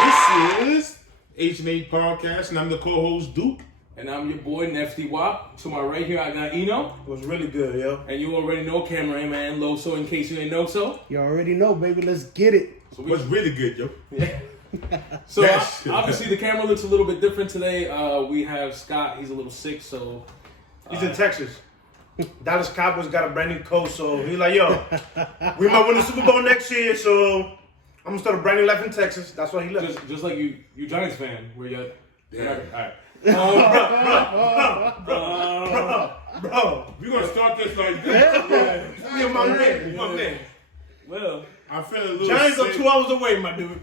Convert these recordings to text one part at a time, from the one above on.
This is H&A Podcast, and I'm the co-host, Duke. And I'm your boy, Nefty IG. To my right here, I got Yno. It was really good, yo. And you already know cameraman Lowso, in case you didn't know so. You already know, baby. Let's get it. So what's really good, yo? Yeah. So obviously the camera looks a little bit different today. We have Scott. He's a little sick, so... He's in Texas. Dallas Cowboys got a brand new coach, so he's like, yo, we might win the Super Bowl next year, so I'm going to start a brand new life in Texas. That's why he left. Just like you Giants fan, where you... Yeah. All right. Bro. We're going to start this like this. Yeah, my man. Well... I'm feeling a little Giants sick. are 2 hours away, my dude.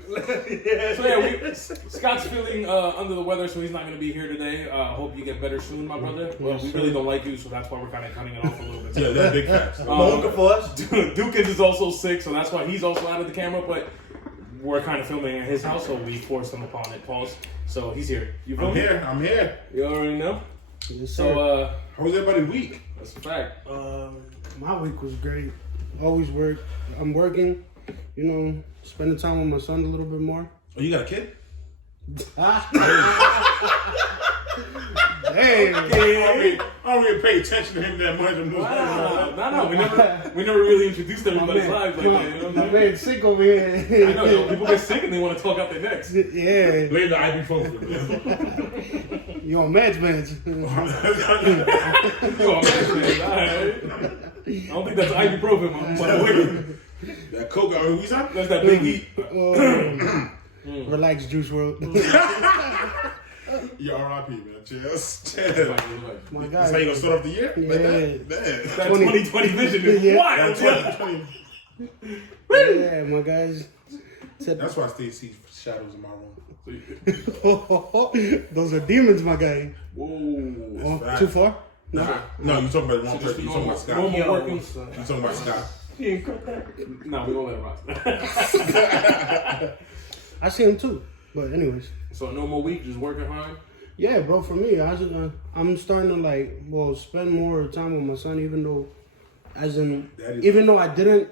So yeah, Scott's feeling under the weather, so he's not going to be here today. Hope you get better soon, my brother. Well, we really don't like you, so that's why we're kind of cutting it off a little bit. Yeah, that's big facts. Mocha for us. Dukens is also sick, so that's why he's also out of the camera, but we're kind of filming at his house, so we forced him upon it. Pause. So he's here. You feel me? I'm here. You already know? Yes, So, how was everybody's week? that's a fact. My week was great. Always work. I'm working. You know, spending time with my son a little bit more. Oh, you got a kid? Hey, I don't really pay attention to him that much. No. We never really introduced everybody's lives like that. You know what I'm my man sick over here. I know, yo, people get sick and they want to talk out their necks. Yeah, Blame the ibuprofen. you on meds, man. You a man, alright. I don't think that's ibuprofen, by the way. That coke, who's that? That's that big heat. Relax, Juice World. You're RIP, man. Cheers. My That's God. how you gonna start off the year? Yeah. Man. That 2020 vision is Yeah. wild. 2020. Yeah, my guys. That's why I stay see shadows in my room. Those are demons, my guy. Whoa. Oh, fact. too far? No, you talking about the wrong person. You talking about Scott. Normal You working. talking about Scott. Nah, we gonna let it rock. I see him too. But anyways. So no more week, just working hard. Yeah, bro. For me, I'm starting to spend more time with my son, even though I didn't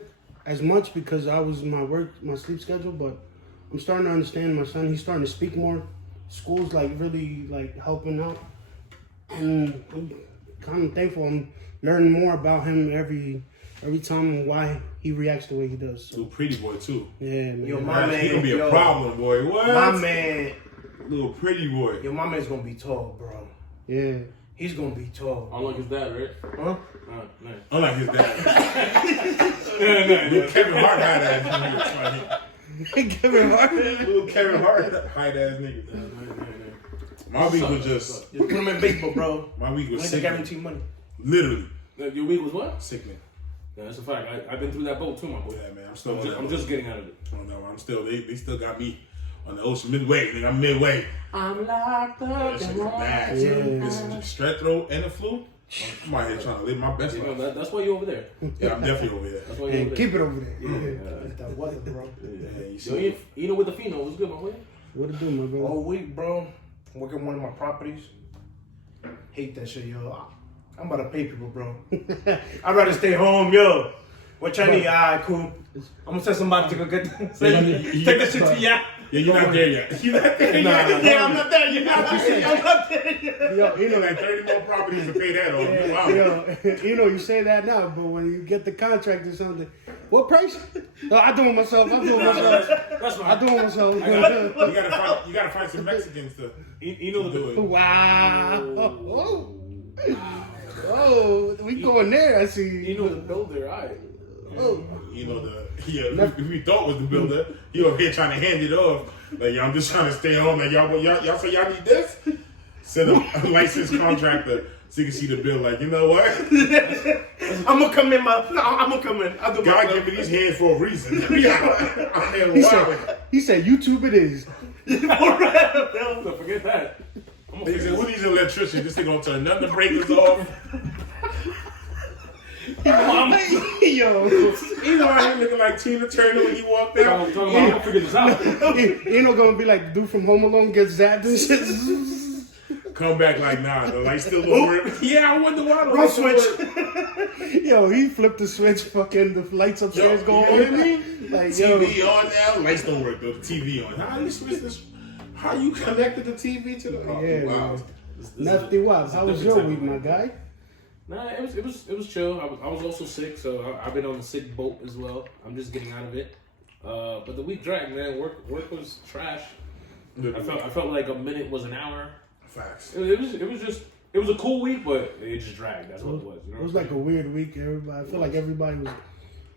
as much because I was my sleep schedule. But I'm starting to understand my son. He's starting to speak more. School's really helping out, and I'm kind of thankful. I'm learning more about him every time and why he reacts the way he does. So. Little pretty boy too. Yeah, man. Yo, my man. He gonna be a problem, boy. What? My man. Little pretty boy. Yo, my man's going to be tall, bro. Yeah. He's going to be tall. Unlike his dad, right? Huh? No. Unlike his dad. No. Kevin Hart hide ass nigga. Kevin Hart. Little Kevin Hart hide ass nigga. My week was just. Just put him in baseball, bro. My week was Ain't sick. the guarantee money. Literally. Your week was what? Sickening. Yeah, that's a fact. I've been through that boat too, my boy. Yeah, man. I'm still. I'm just getting out of it. Oh no, I'm still. They still got me on the ocean midway. Nigga, I'm midway. I'm locked up. That shit's bad. Yeah. This is just strep throat and the flu. I'm out here trying to live my best You know, life. that's why you over there. Yeah, I'm definitely over there. That's why you Yeah, over there. keep it over there. Yeah. It's that weather, bro. Yeah, you Yo, see. you know with the Fino, what's good, my boy? What it do, my brother? All week, bro. Working one of my properties. Hate that shit, yo. I'm about to pay people, bro. I'd rather stay home, yo. What you need? Alright, cool. I'm gonna send somebody to go get take that shit to ya. Yeah, you're not there yet. You're not there yet. Yeah, I'm not there yet. I'm not there yet. Yo, You know, like 30 more properties to pay that on. Wow. yo, you say that now, but when you get the contract or something, what price? No, I do it myself. That's I do it myself. You gotta find some Mexicans to You know do it. Wow. Oh, we going there. I see. You know the builder, alright. Oh. You know if we thought was the builder, he over here trying to hand it off. Like, yo, I'm just trying to stay home. Like, y'all say y'all need this? Send a licensed contractor so you can see the bill. Like, you know what? I'm gonna come in. I'll do God my give me these hands for a reason. I'm here wild. He said, YouTube it is. So forget that. They said, who needs an electrician? This thing gonna turn none of the breakers off. Yo. You know how he looking like Tina Turner when he walked out? I'm talking about, I'm gonna figure this out. You know, gonna be like the dude from Home Alone gets zapped and shit. Come back like, nah, the light still don't work. Yeah, I wonder why the Wrong light don't switch. work. Yo, he flipped the switch, fucking the lights upstairs Yo, go you on. hear me? Like, yo, TV on now, lights don't work though. The TV on. How you switch this? How you connected the TV to the? Oh, yeah, wow. man. Nefty Wap, how was your week, my guy? Nah, it was chill. I was also sick, so I've been on the sick boat as well. I'm just getting out of it. But the week dragged, man. Work was trash. I felt like a minute was an hour. Facts. It was a cool week, but it just dragged. That's what it was. You know It was like a weird week. Everybody, I feel like everybody was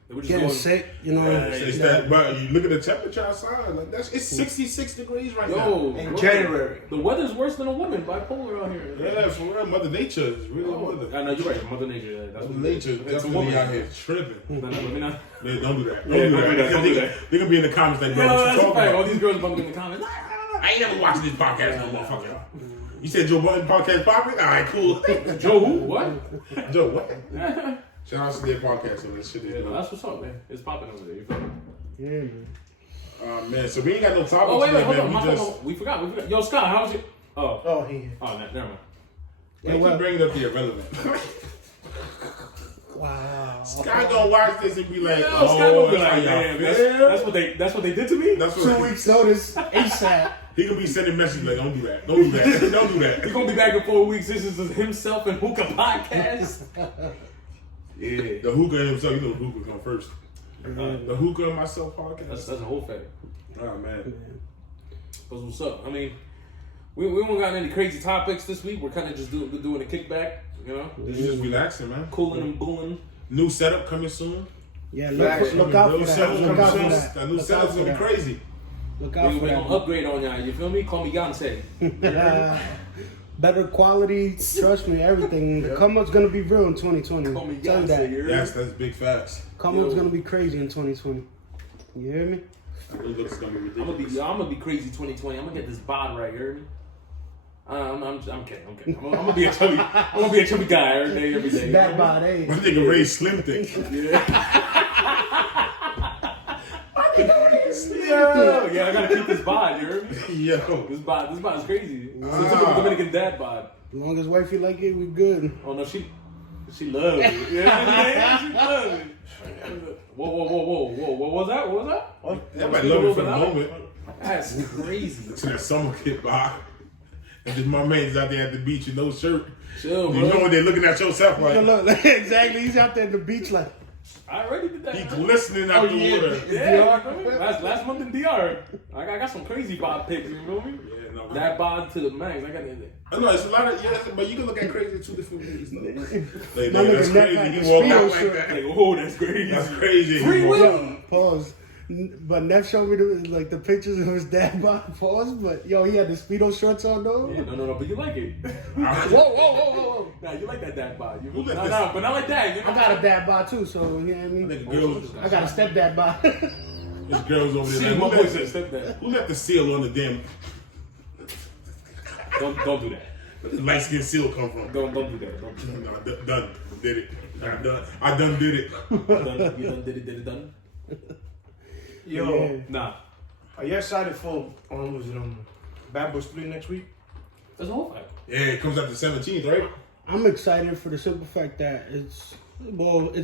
They were just getting going- sick. You know, It's that, but you look at the temperature outside. Like it's 66 degrees right now. Yo, In bro, January. the weather's worse than a woman. Bipolar out here. Yeah, for real, Mother Nature is really mother. I know you're right. Mother Nature. That's Mother what Nature it's a definitely woman. out here tripping. Let me not. Yeah, don't do that. Yeah, don't do that, don't do that. They're gonna be in the comments like, bro, No, what you that's a talking fact. All about? these girls bumping in the comments. I ain't never watching this podcast, no motherfucker. You said Joe Budden podcast popping? All right, cool. Joe who? What? Joe, what? Shout out to their podcast on this shit. Yeah, no, that's what's up, man. It's popping over there. You feel me? yeah, man. Man, so we ain't got no topics Oh wait, today, hold man. on. My We just fault. We forgot. Yo, Scott, how was it? Oh, Oh, he. never mind. they keep bringing up the irrelevant. Wow. Scott gonna watch this and be like, Yo, oh, Scott gonna be that's like, how y'all man, feel? that's what they did to me. That's 2 what weeks notice, ASAP. he gonna be sending messages like, don't do that, don't do that, don't do that. He's gonna be back in 4 weeks. This is himself and Hookah podcast. Yeah, The hookah himself, you know the hookah come first. The hookah and myself podcast. that's a whole fact. Oh man. But what's up? I mean, we won't got any crazy topics this week. We're kind of just doing a kickback, you know, You just relaxing, man. cooling and booing. New setup coming soon. Yeah, Facts. look out for New that. setup Look coming out for soon. that. That new Look out setup's for gonna be that. crazy. Look out We for gonna that. upgrade on y'all. You feel me? Call me Beyonce. Better quality, trust me, everything. The come up's gonna be real in 2020. Call me Tell you Beyonce. that. You heard Yes, me? that's big facts. Come up's gonna be crazy in 2020. You hear me? It looks gonna be I'm ridiculous. gonna be crazy 2020. I'm gonna get this bod right. You heard me? I'm kidding. I'm gonna be a chubby guy every day. That body. My nigga Ray Slim Thick. Yeah, I gotta keep this bod. You heard me? Yo. This bod is crazy. It's a typical Dominican dad bod. As long as wifey like it, we good. Oh no, she loves it. Yeah, she loves it. Whoa. What was that? What was that? Everybody love it for the moment. That's crazy. To the summer kid by. And then my man's out there at the beach with no shirt. Chill, You know bro. when they're looking at yourself Look, like, look, exactly. He's out there at the beach like, I already did that. he man. glistening out the water. Yeah, last month in DR. I got some crazy bod pics, you feel me? Yeah, no, That bod to the max. I got that. I know it's a lot of but you can look at crazy in two different ways. Though. Like, My that's nigga neck crazy. had He the walked Speedo out like shirt. that. Like, oh, that's crazy. That's crazy. Free He walked will. out. pause. But Neff showed me the pictures of his dad bod, pause. But yo, he had the Speedo shorts on though. Yeah, no, but you like it. Whoa. Nah, you like that dad bod. You Who let no, this- no, but not like that. You know? I got a dad bod too, so you know what I I mean? think girls, I got a stepdad bod. there's girls over See, there. my Like, boy said step that. who left the seal on the damn? Don't do that. Where did light skin seal come from? Don't do that. Don't do No, done. Did it. I done did it. that. You done did it done. Yo, Yeah. Nah. are you excited for Bad Boys 3 next week? That's a whole fact. Yeah, it comes out the 17th, right? I'm excited for the simple fact that it's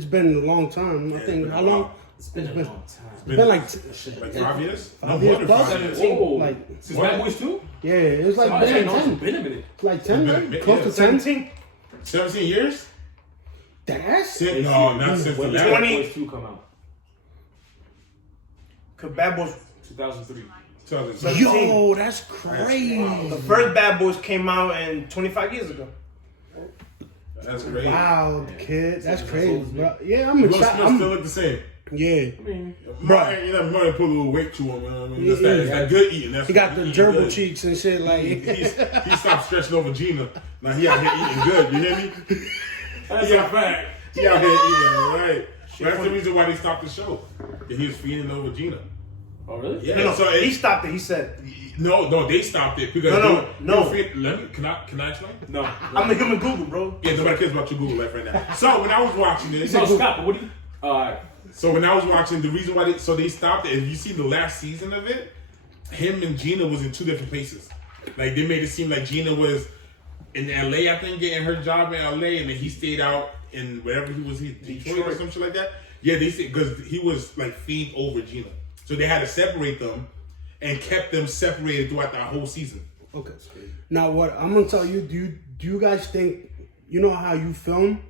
been a long time. I it's think been how a long? while. It's been a long time. It's been like Like 5 years? 5 more years than plus. 5 years. Whoa. Like Since Bad Boys 2? yeah, it was like Oh, been yeah, like no, 10. it's been a minute. Like 10, It's right? been- Close yeah, to 10. 17? 17 years? That's No, not since the When did last. Bad Boys 2 come out? Cause Bad Boys, 2003. 2017. yo, that's crazy. the first Bad Boys came out in 25 years ago. That's crazy. Wow, kid, that's That's crazy, old, bro. Yeah, I'm Will excited. Smith still look the same. Yeah, I mean, Bro, you know, money put a little weight to him. You know what I mean? That's Yeah. that, it's that good eating. That's he got what the eating gerbil good. cheeks and shit. Like He stopped stretching over Gina. Now he out here eating good. You hear me? that's Yeah. a fact. He out here eating all right. That's the reason why they stopped the show. He was feeding over Gina. Oh, really? Yeah. No, So he it, stopped it. He said, no, they stopped it because No. Let me. Can I explain? No. I'm a human Google, bro. Yeah, nobody cares about your Google life right now. So when I was watching this, No, Scott, what do you... so when I was watching, the reason why they stopped it, if you see the last season of it, him and Gina was in two different places. Like they made it seem like Gina was in LA, I think, getting her job in LA, and then he stayed out in wherever he was, Detroit or some shit like that. Yeah, they said because he was like feeding over Gina, so they had to separate them and kept them separated throughout that whole season. Okay. Now, what I'm gonna tell you, do you guys think, you know how you film,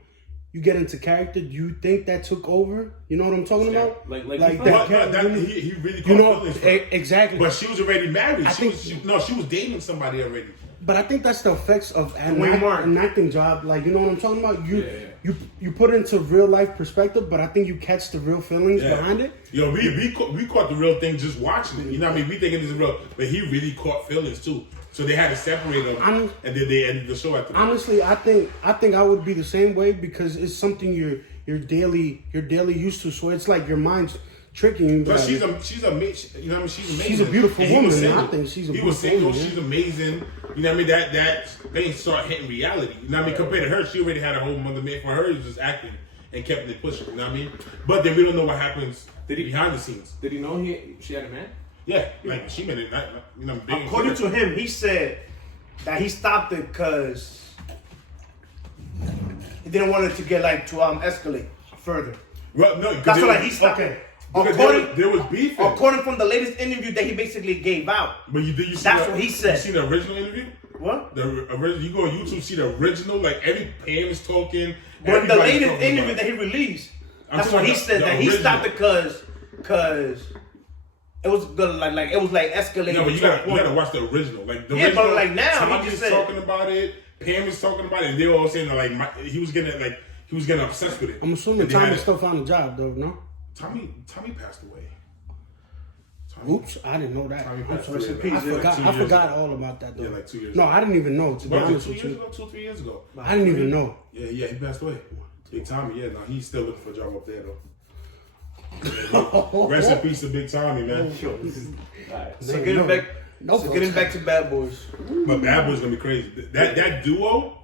you get into character? Do you think that took over? You know what I'm talking about? Like He really caught feelings for her. Exactly. But she was already married. She was dating somebody already. But I think that's the effects of an acting job. Like, you know what I'm talking about? You put it into real life perspective, but I think you catch the real feelings behind it. Yo, we caught the real thing just watching it. You know what I mean? We thinking it's real, but he really caught feelings too. So they had to separate them, and then they ended the show after that. Honestly, I think I would be the same way because it's something you're daily used to. So it's like your mind's tricking you. But she's amazing. You know what I mean? She's amazing. She's a beautiful woman. I think she's a beautiful woman. She's amazing. You know what I mean? That thing started hitting reality. You know what I mean? Compared to her, she already had a whole mother made for her. It was just acting and kept it pushing. You know what I mean? But then we don't know what happens behind the scenes. Did he know she had a man? Yeah, like she made it. You know, big. According to him, he said that he stopped it because he didn't want it to get to escalate further. Well, no, that's what he stopped. Okay. According, there was beef. According from the latest interview that he basically gave out. But you see that's what he said. You see the original interview? What? The original. You go on YouTube, see the original. Like every Pam is talking. But the latest interview that he released, that's what he said. That he stopped it because it was gonna it was escalating. No, but you gotta watch the original. Like the original, but now Tommy is talking about it. Pam is talking about it, and they were all saying that he was getting obsessed with it. I'm assuming Tommy still found a job though, no? Tommy passed away. Oops, I didn't know that. I forgot all about that though. Yeah, like 2 years. No, I didn't even know. To be honest with you, 2-3 years ago. I didn't even know. Yeah, he passed away. Big Tommy, yeah. Now he's still looking for a job up there though. Rest in peace to Big Tommy, man. So getting back to Bad Boys. But Bad Boys gonna be crazy. That duo,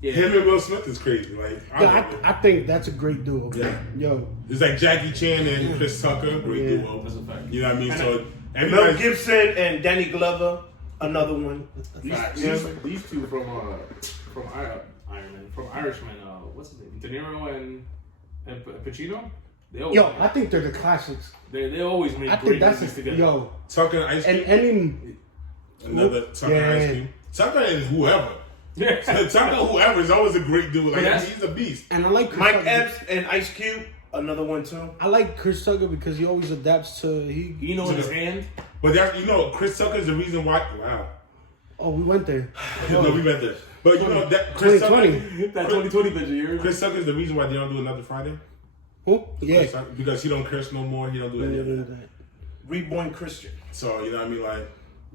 him and Will Smith is crazy. I think that's a great duo. Yeah. Yo. It's like Jackie Chan and Chris Tucker, great duo. That's a fact. You know what I mean? So Mel Gibson and Danny Glover, another one. These two from Iron Man, from Irishman. What's his name? De Niro and Pacino. I think they're the classics. They always make great movies together. Yo, Tucker and Ice Cube. Another Tucker and Ice Cube. Tucker and whoever. Yeah. Tucker whoever is always a great dude. He's a beast. And I like Mike Epps and Ice Cube. Another one too. I like Chris Tucker because he always adapts to he knows his hand. But Chris Tucker is the reason why. Wow. Oh, we went there. No, we went there. But that Chris 2020. Tucker, that 2020 picture. Chris Tucker is the reason why they don't do another Friday. Who? Yeah. Because he don't curse no more. He don't do any of that. Reborn Christian. So you know what I mean,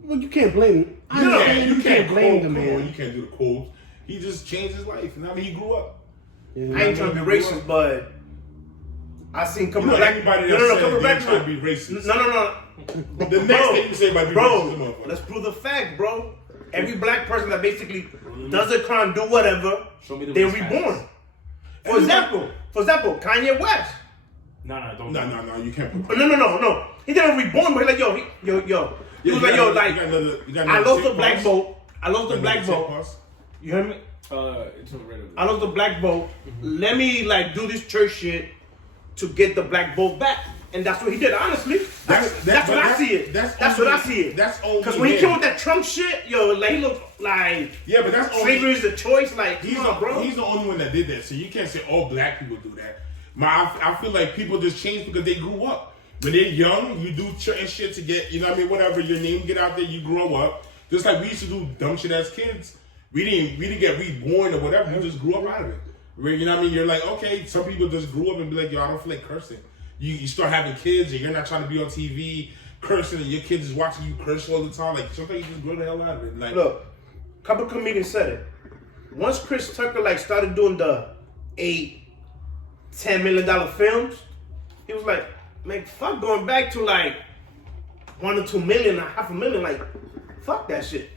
Well, you can't blame him. You can't blame the man. You can't do the quote. He just changed his life. You know what I mean? He grew up. Yeah. I ain't trying to be racist, but I seen a couple black people. They're trying to be racist. No. The next thing you say about being racist, let's prove the fact, bro. Every black person that basically does a crime, do whatever, they're reborn. For example, Kanye West. No, you can't. No. He didn't reborn, but he's like, yo. He was like, yo, I lost the black vote. You heard me? I lost the black vote. Let me let me do this church shit to get the black vote back. And that's what he did, honestly. That's what I see it. That's what I see it. That's only because when he came with that Trump shit, he looked like but that's slavery is the choice. He's the only one that did that. So you can't say all black people do that. I feel like people just change because they grew up. When they're young, you do certain shit to get, whatever your name get out there. You grow up. Just like we used to do dumb shit as kids. We didn't get reborn or whatever. We just grew up out of it. You know what I mean? You're like, okay. Some people just grew up and be like, yo, I don't feel like cursing. You start having kids and you're not trying to be on TV cursing and your kids is watching you curse all the time. Like, sometimes you just grow the hell out of it. Look, a couple comedians said it. Once Chris Tucker started doing the $8-10 million films, he was like, man, fuck going back to $1 or 2 million, $500,000. Fuck that shit.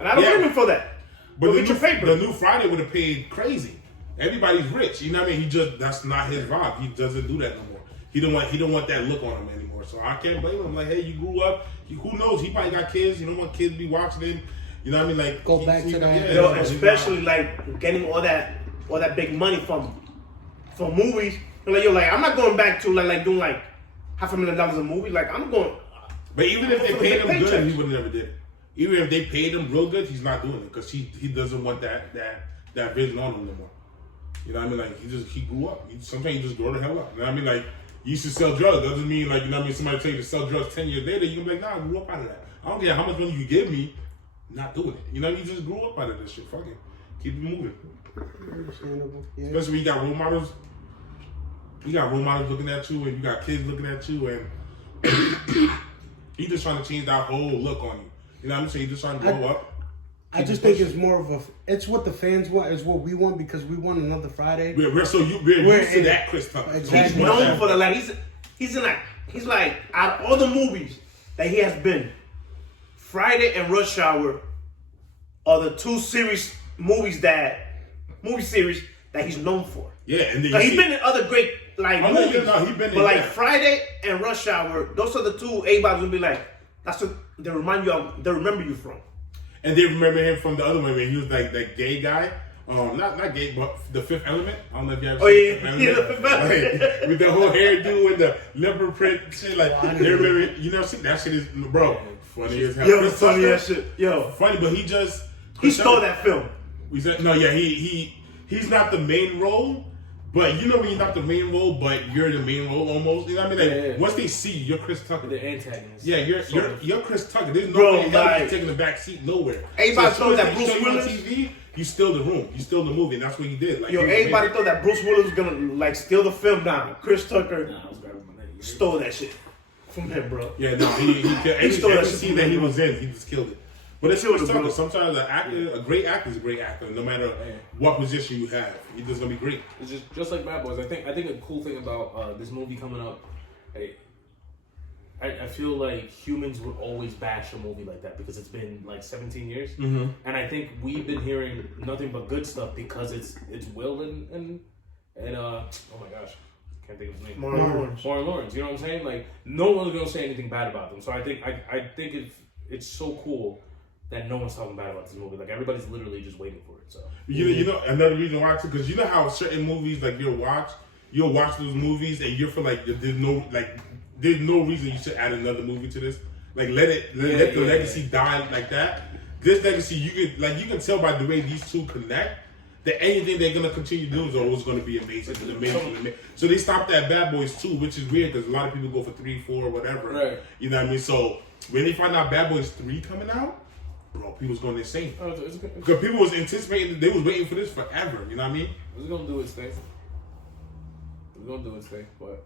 And I don't blame him for that. But the new Friday would have paid crazy. Everybody's rich. You know what I mean? That's not his vibe. He doesn't do that no more. He don't want that look on him anymore. So I can't blame him. Like, hey, you grew up. Who knows? He probably got kids. You don't want kids to be watching him. You know what I mean? Like Go back to that. Yo, especially like getting all that big money from movies. Like, I'm not going back to like doing like $500,000 a movie. Like, I'm going. But even if they paid him good, he would never did it. Even if they paid him real good, he's not doing it because he doesn't want that vision on him no more. You know what I mean? Like he grew up. Sometimes you just grow the hell up. You know what I mean? Like you used to sell drugs. Doesn't mean like, you know what I mean, somebody tell you to sell drugs 10 years later, you can be like, nah, I grew up out of that. I don't care how much money you give me, not doing it. You know what I mean? You just grew up out of this shit. Fuck it. Keep it moving. Understandable. Yeah. Especially when you got role models. You got role models looking at you, and you got kids looking at you, and he just trying to change that whole look on you. You know what I'm saying? He just trying to grow up. I just think it's more of it's what the fans want, it's what we want, because we want another Friday. We're used to that Chris Tucker. Exactly. He's known for the like he's like out of all the movies that he has been, Friday and Rush Hour are the two movie series that he's known for. Yeah, and then he's been in other great movies. But like Friday and Rush Hour, those are the two everybody's gonna be like, that's what they remind you of, they remember you from. And they remember him from the other one when he was like that gay guy. Not gay, but the Fifth Element. I don't know if you ever seen the Fifth Element. Like, with the whole hairdo and the leopard print shit. Like, they remember, you know, that shit is, bro, funny as hell. Yo, funny as shit. Yo. Funny, but he stole that film. We said, no, yeah, he's not the main role. But you know when you're not the main role, but you're the main role almost. You know what I mean? Like, once they see you, you're Chris Tucker. The antagonist. Yeah, you're Chris Tucker. There's no way you're taking the back seat nowhere. Everybody thought that Bruce Bruce Willis on TV, you steal the room, you steal the movie, and that's what he did. Like, everybody thought that Bruce Willis was gonna like steal the film down. Chris Tucker stole that shit from him, bro. Yeah, no, he stole every scene that he was in. He just killed it. But it's Chris Tucker. Sometimes a great actor is a great actor, no matter what position you have. He's just gonna be great. It's just like Bad Boys. I think a cool thing about this movie coming up, I feel like humans would always bash a movie like that because it's been like 17 years, and I think we've been hearing nothing but good stuff because it's Will and oh my gosh, can't think of his name. Martin Lawrence. You know what I'm saying? Like no one's gonna say anything bad about them. So I think it's so cool that no one's talking bad about this movie. Like everybody's literally just waiting for it. So you know another reason why too, because you know how certain movies like you'll watch those movies and you feel like there's no reason you should add another movie to this. Like let the legacy die like that. This legacy you can tell by the way these two connect that anything they're gonna continue doing is always gonna be amazing. So they stopped at Bad Boys 2, which is weird because a lot of people go for 3, 4, whatever. Right. You know what I mean? So when they find out Bad Boys 3 coming out, bro, people's going insane. Because people was anticipating, they was waiting for this forever. You know what I mean? It's gonna do its thing. But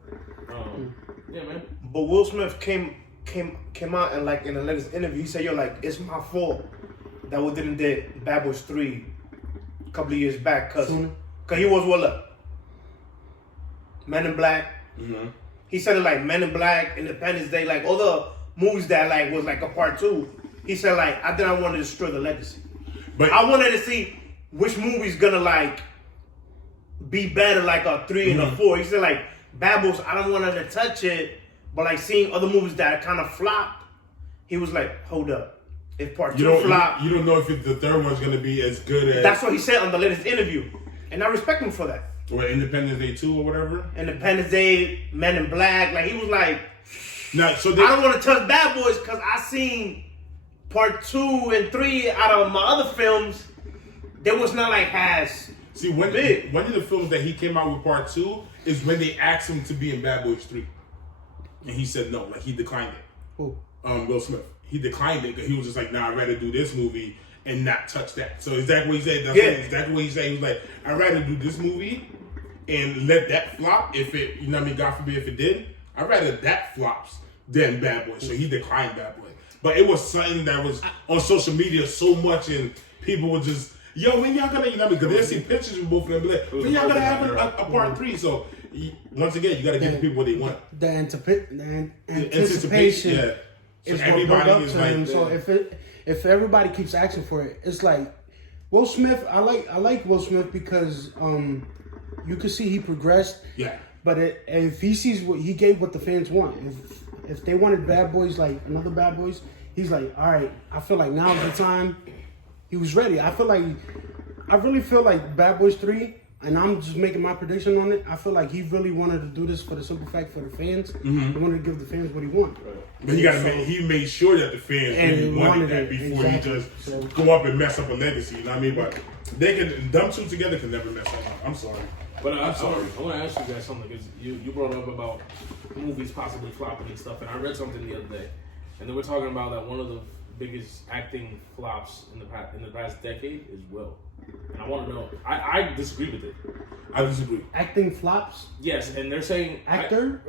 yeah, man. But Will Smith came out and like in the latest interview, he said, "Yo, like it's my fault that we didn't do Bad Boys 3 a couple of years back, cause he was Men in Black." Mm-hmm. He said it like Men in Black, Independence Day, like all the movies that like was like a part 2. He said, like, I didn't want to destroy the legacy. But I wanted to see which movie's gonna, like, be better, like a 3 and a 4. He said, like, Bad Boys, I don't want to touch it. But, like, seeing other movies that kind of flopped, he was like, hold up. If part 2 flopped... You don't know if the third one's gonna be as good as... That's what he said on the latest interview. And I respect him for that. Or Independence Day 2 or whatever? Independence Day, Men in Black. Like, he was like... Now, I don't want to touch Bad Boys because I seen... Part 2 and 3 out of my other films, there was not like has. See, one of the films that he came out with part 2 is when they asked him to be in Bad Boys 3, and he said no, like he declined it. Who? Will Smith. He declined it because he was just like, nah, I'd rather do this movie and not touch that. So exactly what he said. That's exactly what he said. He was like, I'd rather do this movie and let that flop. If it, you know what I mean, God forbid if it did, I'd rather that flops than Bad Boys. So he declined Bad Boys. But it was something that was on social media so much, and people were just, yo, when y'all gonna, you know, because they see pictures of both of them, be like, when y'all gonna have a part 3? So once again, you gotta give the people what they want. The anticipation yeah. So is everybody what is to like, him. So if everybody keeps asking for it, it's like Will Smith. I like Will Smith because you can see he progressed. Yeah. But if he sees what he gave, what the fans want, if they wanted Bad Boys, like another Bad Boys, he's like, all right, I feel like now's the time he was ready. I really feel like Bad Boys 3, and I'm just making my prediction on it. I feel like he really wanted to do this for the simple fact for the fans. He wanted to give the fans what he wanted. But he made sure that the fans really wanted that before he just go up and mess up a legacy. You know what I mean? But them two together can never mess up. I'm sorry. But I'm sorry. I want to ask you guys something because you brought up about movies possibly flopping and stuff, and I read something the other day, and they were talking about that one of the biggest acting flops in the past decade is Will. And I want to know. I disagree with it. I disagree. Acting flops? Yes, and they're saying actor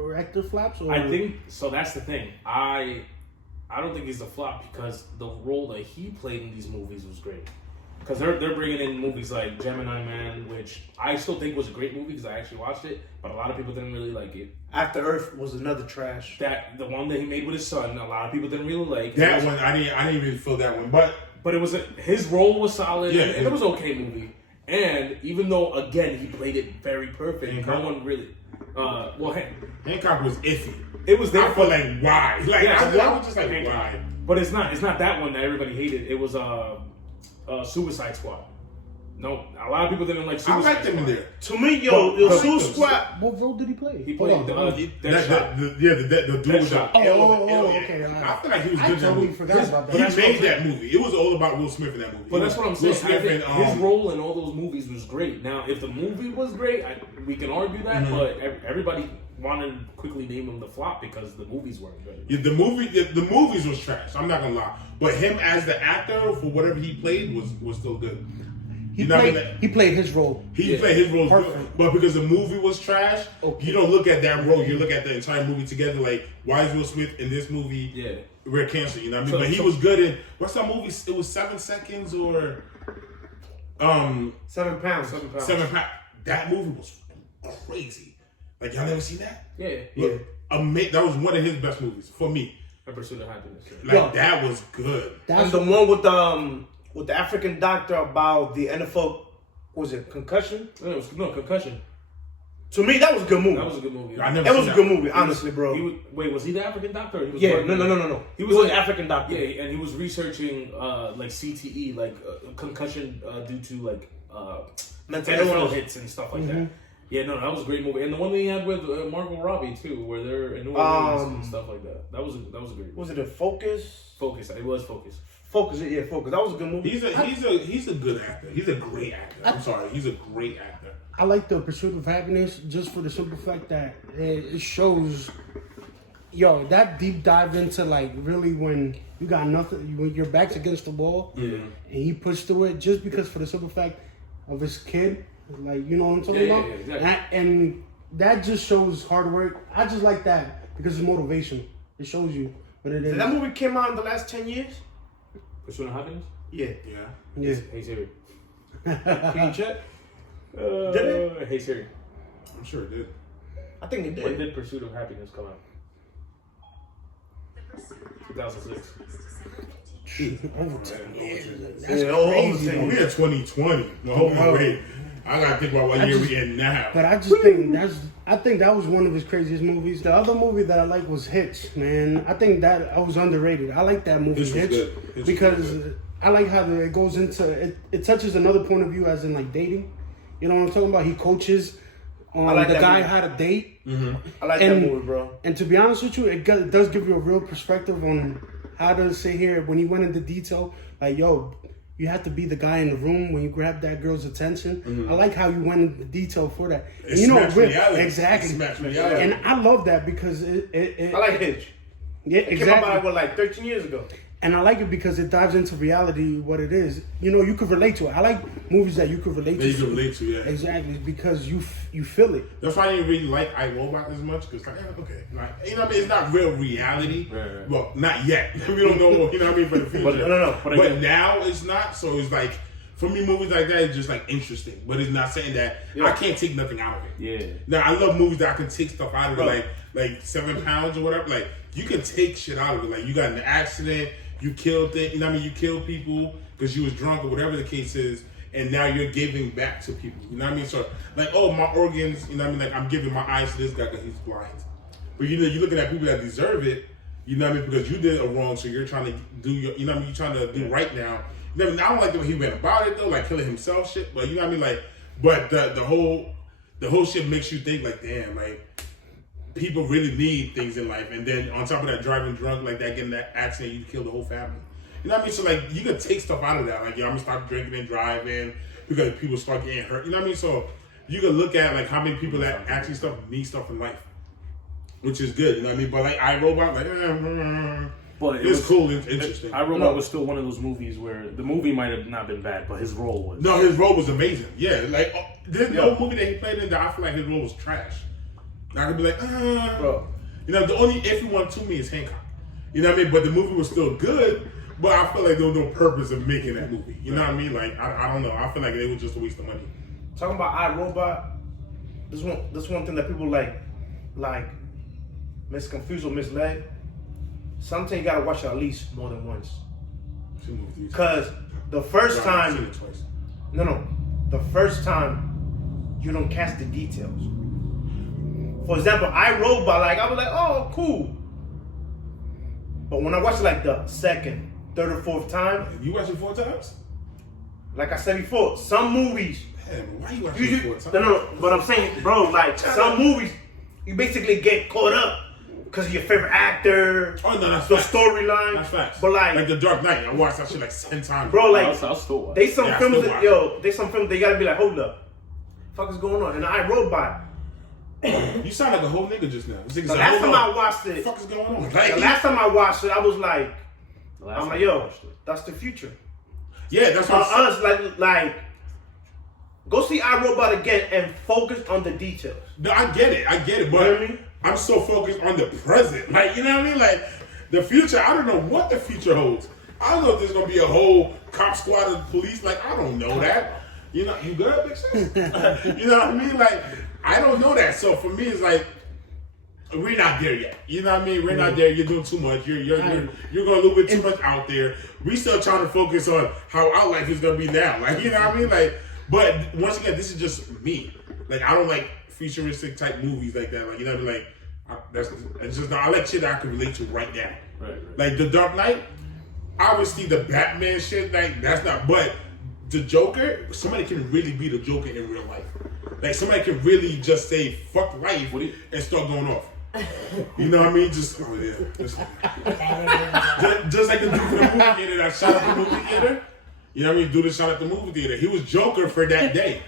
flops. Or? I think so. That's the thing. I don't think he's a flop because the role that he played in these movies was great. Because they're bringing in movies like Gemini Man, which I still think was a great movie because I actually watched it, but a lot of people didn't really like it. After Earth was another trash. The one that he made with his son, a lot of people didn't really like. That one, I didn't even feel that one, but it was his role was solid, yeah, and it was an okay movie. And even though again he played it very perfect, Hancock. no one really. Hancock was iffy. It was there. I felt like why? Like Yeah, I was just like Hancock. why? But it's not that one that everybody hated. It was Suicide Squad. No, a lot of people didn't like Suicide I liked him in Squad. there. To me, Suicide Squad. What role did he play? He played The dude with the okay. I feel like he was I good in that totally movie. forgot about that. He that's what made I'm that movie. It was all about Will Smith in that movie. But that's what I'm saying. Will Smith I think his role in all those movies was great. Now, if the movie was great, we can argue that. But everybody wanted to quickly name him the flop because the movies weren't good. Yeah, the movies was trash. I'm not gonna lie. But him as the actor for whatever he played was still good. He played his role. He played his role good, Perfect. but because the movie was trash, Okay. you don't look at that role. You look at the entire movie together. Like, why is Will Smith in this movie? Yeah. We're cancer. You know what I mean? But he was good in what's that movie? It was 7 Seconds or 7 pounds. 7 pounds. 7 Pounds. That movie was crazy. Like y'all never seen that? Yeah. Look, that was one of his best movies for me. A Pursuit of Happiness. Like that was good. And the one with the African doctor about the NFL, was it Concussion? No, Concussion. To me, that was a good movie. That was a good movie. I never That was seen a good movie, honestly, bro. Wait, was he the African doctor? Or he was Yeah, working- no. He was was an African doctor. Yeah, and he was researching like CTE, like concussion due to like Mental NFL illness. hits and stuff like that. Yeah, no, that was a great movie, and the one that he had with Margot Robbie too, where they're in New Orleans and stuff like that. That was a great movie. Was it a Focus? Focus? It was Focus. Focus. That was a good movie. He's a good actor. He's a great actor. I'm sorry, he's a great actor. I like the Pursuit of Happiness just for the simple fact that it shows, that deep dive into like really when you got nothing, when your back's against the wall, and he pushed through it just because for the simple fact of his kid, like you know what I'm talking about, Yeah, exactly. and that just shows hard work. I just like that because it's motivation. It shows you what it is. Did that movie came out in the last 10 years? Pursuit of Happiness? Yeah. Yeah. Hey Siri. Can you check? Did it? Hey Siri. I'm sure it did. I think it When did. did Pursuit of Happiness come out? 2006. Over 10 years. That's crazy. We in 2020. No, hold on, wait. I gotta think about what year we in now. But I just think that was one of his craziest movies. The other movie that I like was Hitch, man. I think that I was underrated. I like that movie, Hitch was Hitch, good. Hitch was because good. I like how it goes into it touches another point of view as in like dating. You know what I'm talking about? He coaches on like the that guy movie. how to date. I like that movie, bro. And to be honest with you, it does give you a real perspective on how to sit here when he went into detail. Like, you have to be the guy in the room when you grab that girl's attention. I like how you went into detail for that. It And smacked reality. exactly. It smacked reality. And I love that because it I like Hitch. yeah, It came out exactly. like 13 years ago. And I like it because it dives into reality, what it is. You could relate to it. I like movies that you could relate That to. you can relate to, yeah. Exactly, because you feel it. That's why I didn't really like iRobot as much, because okay, like, you know what I mean? It's not real reality. Right. Well, not yet. We don't know, you know what I mean, for the future. But no. But now it's not, so it's like, for me, movies like that is just like interesting, but it's not saying that I can't take nothing out of it. Yeah. Now, I love movies that I can take stuff out of it, like 7 Pounds or whatever. Like, you can take shit out of it. Like, you got in an accident, you killed it, you know what I mean? You killed people because you was drunk or whatever the case is, and now you're giving back to people. You know what I mean? So, like, my organs, you know what I mean? Like, I'm giving my eyes to this guy because he's blind. But, you're looking at people that deserve it, you know what I mean? Because you did a wrong, so you're trying to do you know what I mean? You're trying to do right now, You know what I mean? I don't like the way he went about it though, like killing himself shit. But you know what I mean? Like, but the whole shit makes you think like, damn, like people really need things in life. And then on top of that, driving drunk like that, getting that accident, you kill the whole family. You know what I mean? So like you can take stuff out of that. Like, yo, I'm gonna stop drinking and driving because people start getting hurt. You know what I mean? So you can look at like how many people that actually need stuff in life, which is good. You know what I mean? But like iRobot, like, but it's cool and interesting. iRobot was still one of those movies where the movie might have not been bad, but his role was. No, his role was amazing. Yeah, like there's no movie that he played in that I feel like his role was trash. I could be like, Bro. You know, the only iffy one to me is Hancock. You know what I mean? But the movie was still good. But I feel like there was no purpose of making that movie. You know what I mean? Like I don't know. I feel like it was just a waste of money. Talking about iRobot, this one thing that people like misconfused or misled. Sometimes you gotta watch it at least more than once. Cause the first I've seen time, it twice. no, the first time you don't catch the details. For example, iRobot, like I was like, oh, cool. But when I watched it like the second, third, or fourth time, You watched it 4 times? like I said before, some movies. Man, why you watching it 4 times? No, but I'm saying, bro, like some movies, you basically get caught up because of your favorite actor, Oh no, that's the facts. storyline. That's facts. But like The Dark Knight, I watched that shit like 10 times. bro, like I'll still watch. they some Yeah, I films still that, watch they some films they gotta be like, hold up, fuck is going on? And iRobot. You sound like a whole nigga just now. The last time I watched What it, the fuck is going on? the Like, last time I watched it, I was like, The last I'm like, time I yo, watched it. that's the future. yeah, that's For what I'm us, like, go see iRobot again and focus on the details. No, I get it, but You know what I mean? I'm so focused on the present. Like, you know what I mean? Like, the future, I don't know what the future holds. I don't know if there's gonna be a whole cop squad of police. Like, I don't know that. You know, you good, big sis? You know what I mean? Like, I don't know that. So for me, it's like, we're not there yet. You know what I mean? We're not there. You're doing too much. You're going a little bit too much out there. We still trying to focus on how our life is gonna be now. Like, you know what I mean? Like, but once again, this is just me. Like, I don't like futuristic type movies like that. Like, you know what I mean? Like, it's just I like shit that I can relate to right now. Right. Like The Dark Knight, obviously the Batman shit, like that's not. But the Joker, somebody can really be the Joker in real life. Like somebody can really just say fuck life and start going off. You know what I mean? Just just like the dude from the movie theater that shot up the movie theater. You know what I mean? Dude that shot up the movie theater. He was Joker for that day.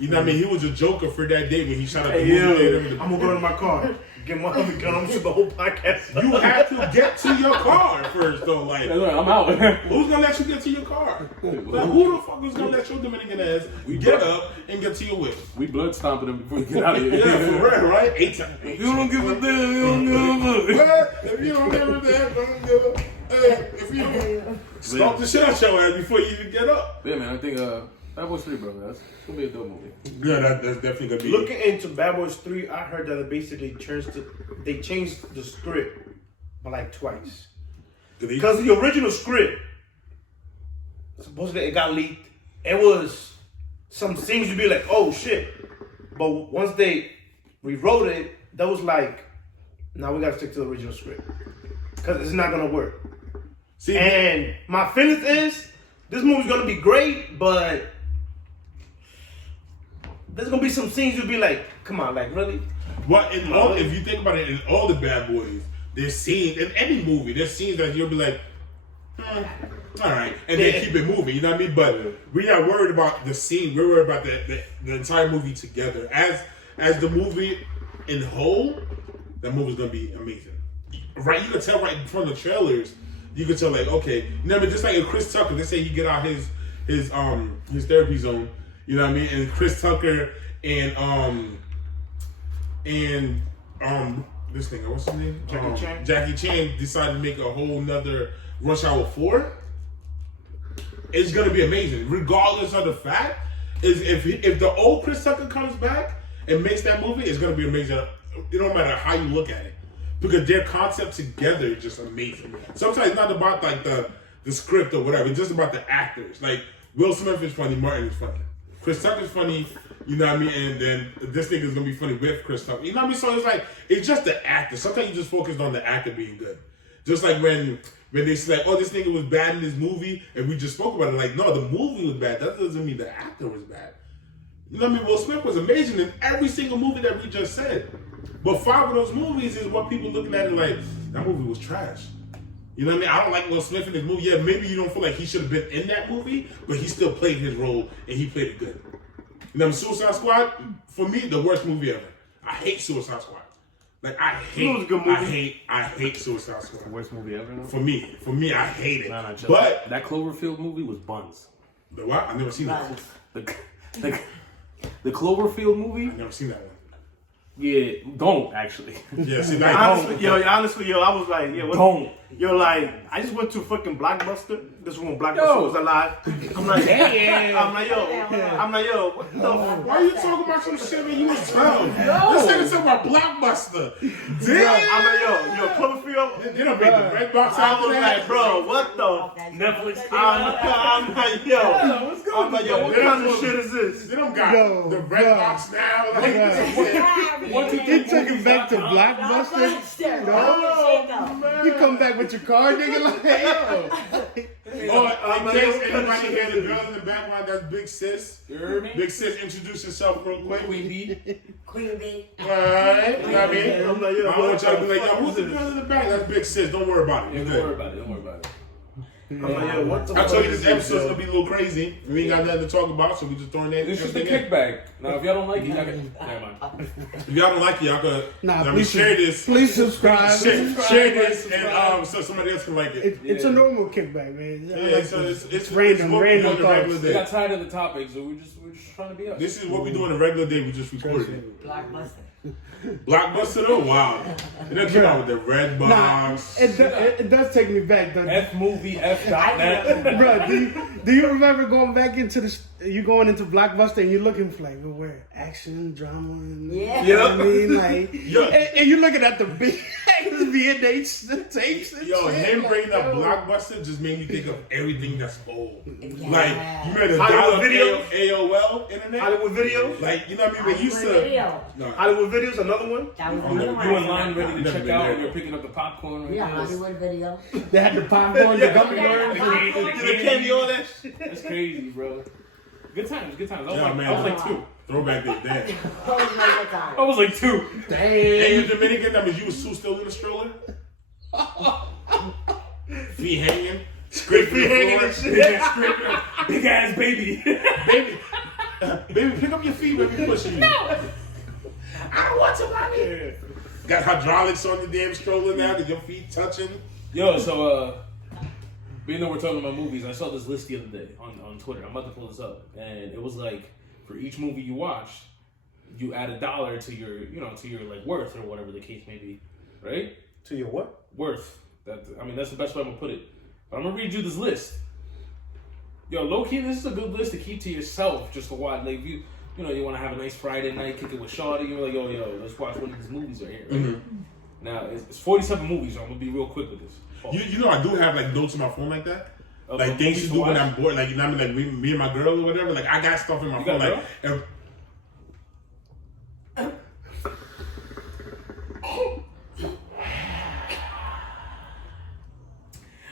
You know what I mean? He was a Joker for that day when he shot up the movie theater. I'm gonna go to my car, get my other gun. I'm gonna shoot the whole podcast. You have to get to your car first, though. Like, Hey, look, I'm out. who's gonna let you get to your car? Like, who the fuck is gonna let your Dominican ass get up and get to your whip? We blood stomping them before we get out of here. Yeah, for real, right? 8 times. You don't give a damn. You don't give a Well, if you don't give a damn, don't give a. Hey, if you don't, stomp the shit out your ass before you even get up. Yeah, man. I think Bad Boys 3, bro. That's gonna be a dope movie. Yeah, that's definitely gonna be. Looking into Bad Boys 3, I heard that it basically they changed the script by like twice. Because the original script, supposedly it got leaked. It was some scenes you'd be like, oh shit. But once they rewrote it, that was like, now we gotta stick to the original script. Because it's not gonna work. See, And my feelings is, this movie's gonna be great, but there's gonna be some scenes you'll be like, come on, like really? But in all, if you think about it, in all the Bad Boys, there's scenes in any movie. There's scenes that you'll be like, all right, and then keep it moving. You know what I mean? But we're not worried about the scene. We're worried about the entire movie together. As the movie in whole, that movie's gonna be amazing. Right? You can tell right from the trailers. You can tell like, okay, you know what I mean? Just like Chris Tucker. Let's say he get out his therapy zone. You know what I mean? And Chris Tucker and this thing, what's his name? Jackie Chan decided to make a whole nother Rush Hour 4. It's gonna be amazing, regardless of the fact is if the old Chris Tucker comes back and makes that movie, it's gonna be amazing. It don't matter how you look at it, because their concept together is just amazing. Sometimes it's not about like the script or whatever; it's just about the actors. Like Will Smith is funny, Martin is funny, Chris Tucker's funny. You know what I mean? And then this thing is gonna be funny with Chris Tucker. You know what I mean? So it's like it's just the actor. Sometimes you just focus on the actor being good. Just like when they say, like, oh, this nigga was bad in this movie, and we just spoke about it. Like, no, the movie was bad. That doesn't mean the actor was bad. You know what I mean? Will Smith was amazing in every single movie that we just said. But 5 of those movies is what people looking at it like, that movie was trash. You know what I mean? I don't like Will Smith in this movie. Yeah, maybe you don't feel like he should have been in that movie, but he still played his role, and he played it good. You know, Suicide Squad, for me, the worst movie ever. I hate Suicide Squad. Like, I hate Suicide Squad. The worst movie ever? For me, I hate it. Nah, but that Cloverfield movie was buns. The what? I've never seen that one. The Cloverfield movie? I've never seen that one. Yeah, don't actually. Yeah, see, like, Honestly, I was like, yeah, what? Don't. Yo, like, I just went to fucking Blockbuster. This one, Blockbuster was alive. I'm like, I'm like, yo, what the fuck? why are you talking about some shit when you was 12? This nigga talking about Blockbuster. Damn. I'm like, yo, Cloverfield. They don't make the red box I after was that. like, bro, what the? Netflix. I'm like, yo, I'm like, yo, what kind of shit is this? They don't got Yo, the red yo. box now. Like, He took it back to Blockbuster. No, you come back with your car, nigga. Like, yo. in case anybody hear the girl in the background, that's Big Sis. You heard me? Big Sis, introduce yourself real quick. Queen B. Queen B. Alright, you know what I mean? I'm like, yo, I don't want y'all to be like, yo, who's the girl in the back? That's Big Sis. Don't worry about it. Yeah, You're don't worry good. about it. Don't worry about it. I'm like, yo, what the I fuck told you is this episode's yo? gonna be a little crazy. We ain't got nothing to talk about, so we just throwing that. It's just a everything in. kickback. Now, if y'all don't like it, y'all can. Never mind. If y'all don't like it, y'all could Please share this. Please subscribe. Share this, and so somebody else can like it. It's a normal kickback, man. Yeah, so it's random what we do on a thoughts. regular We got day. tired of the topic, so we're just trying to be us. This is what we do on a regular day. We just record it. Blockbuster. Blockbuster though, wow. They done came out with the red Nah, box. it does take me back, though. F-movie.net. Bro, do you remember going back into you going into Blockbuster and you're looking for like where action, drama, and Yeah. you know what I mean? Like, Yeah. and you're looking at the VNH tapes. And Yo, shit, him like, bringing up yo. Blockbuster just made me think of everything that's old. Yeah. Like, you remember the Hollywood dollar video? AOL internet? Hollywood videos? Like, you know what I mean? They used to. Video. No, Hollywood videos, another one? That was Oh, another no, one. You in line ready to Never check been out, there. and you're picking up the popcorn. Yeah, Hollywood video. They had the popcorn, the gummy worms. The candy, all that shit. It's crazy, bro. Good times, good times. Yeah, man. I was like 2. Throwback day, damn. What was my good time? I was like 2. Hey, you Dominican? That means you was still in the stroller? Feet hanging? Scraping the hanging floor? and shit. Yeah, scraping. Big ass baby. Baby, baby, pick up your feet when we pushing you. I don't want to, mommy. Got hydraulics on the damn stroller now because your feet touching. Yo, so being that we're talking about movies, I saw this list the other day on Twitter. I'm about to pull this up, and it was like for each movie you watched, you add $1 to your, to your like worth or whatever the case may be, right? To your what? Worth. That's the best way I'm gonna put it. But I'm gonna read you this list. Yo, low key, this is a good list to keep to yourself, just to watch. Like you want to have a nice Friday night, kick it with Shawty. You're like, yo, let's watch one of these movies right here. Right? Mm-hmm. Now it's 47 movies, so I'm gonna be real quick with this. You know, I do have like notes on my phone like that. Of Like things movies to to do when watch? I'm bored. Like, you know what I mean? Like me and my girl or whatever. Like, I got stuff in my You phone. got a Like, and-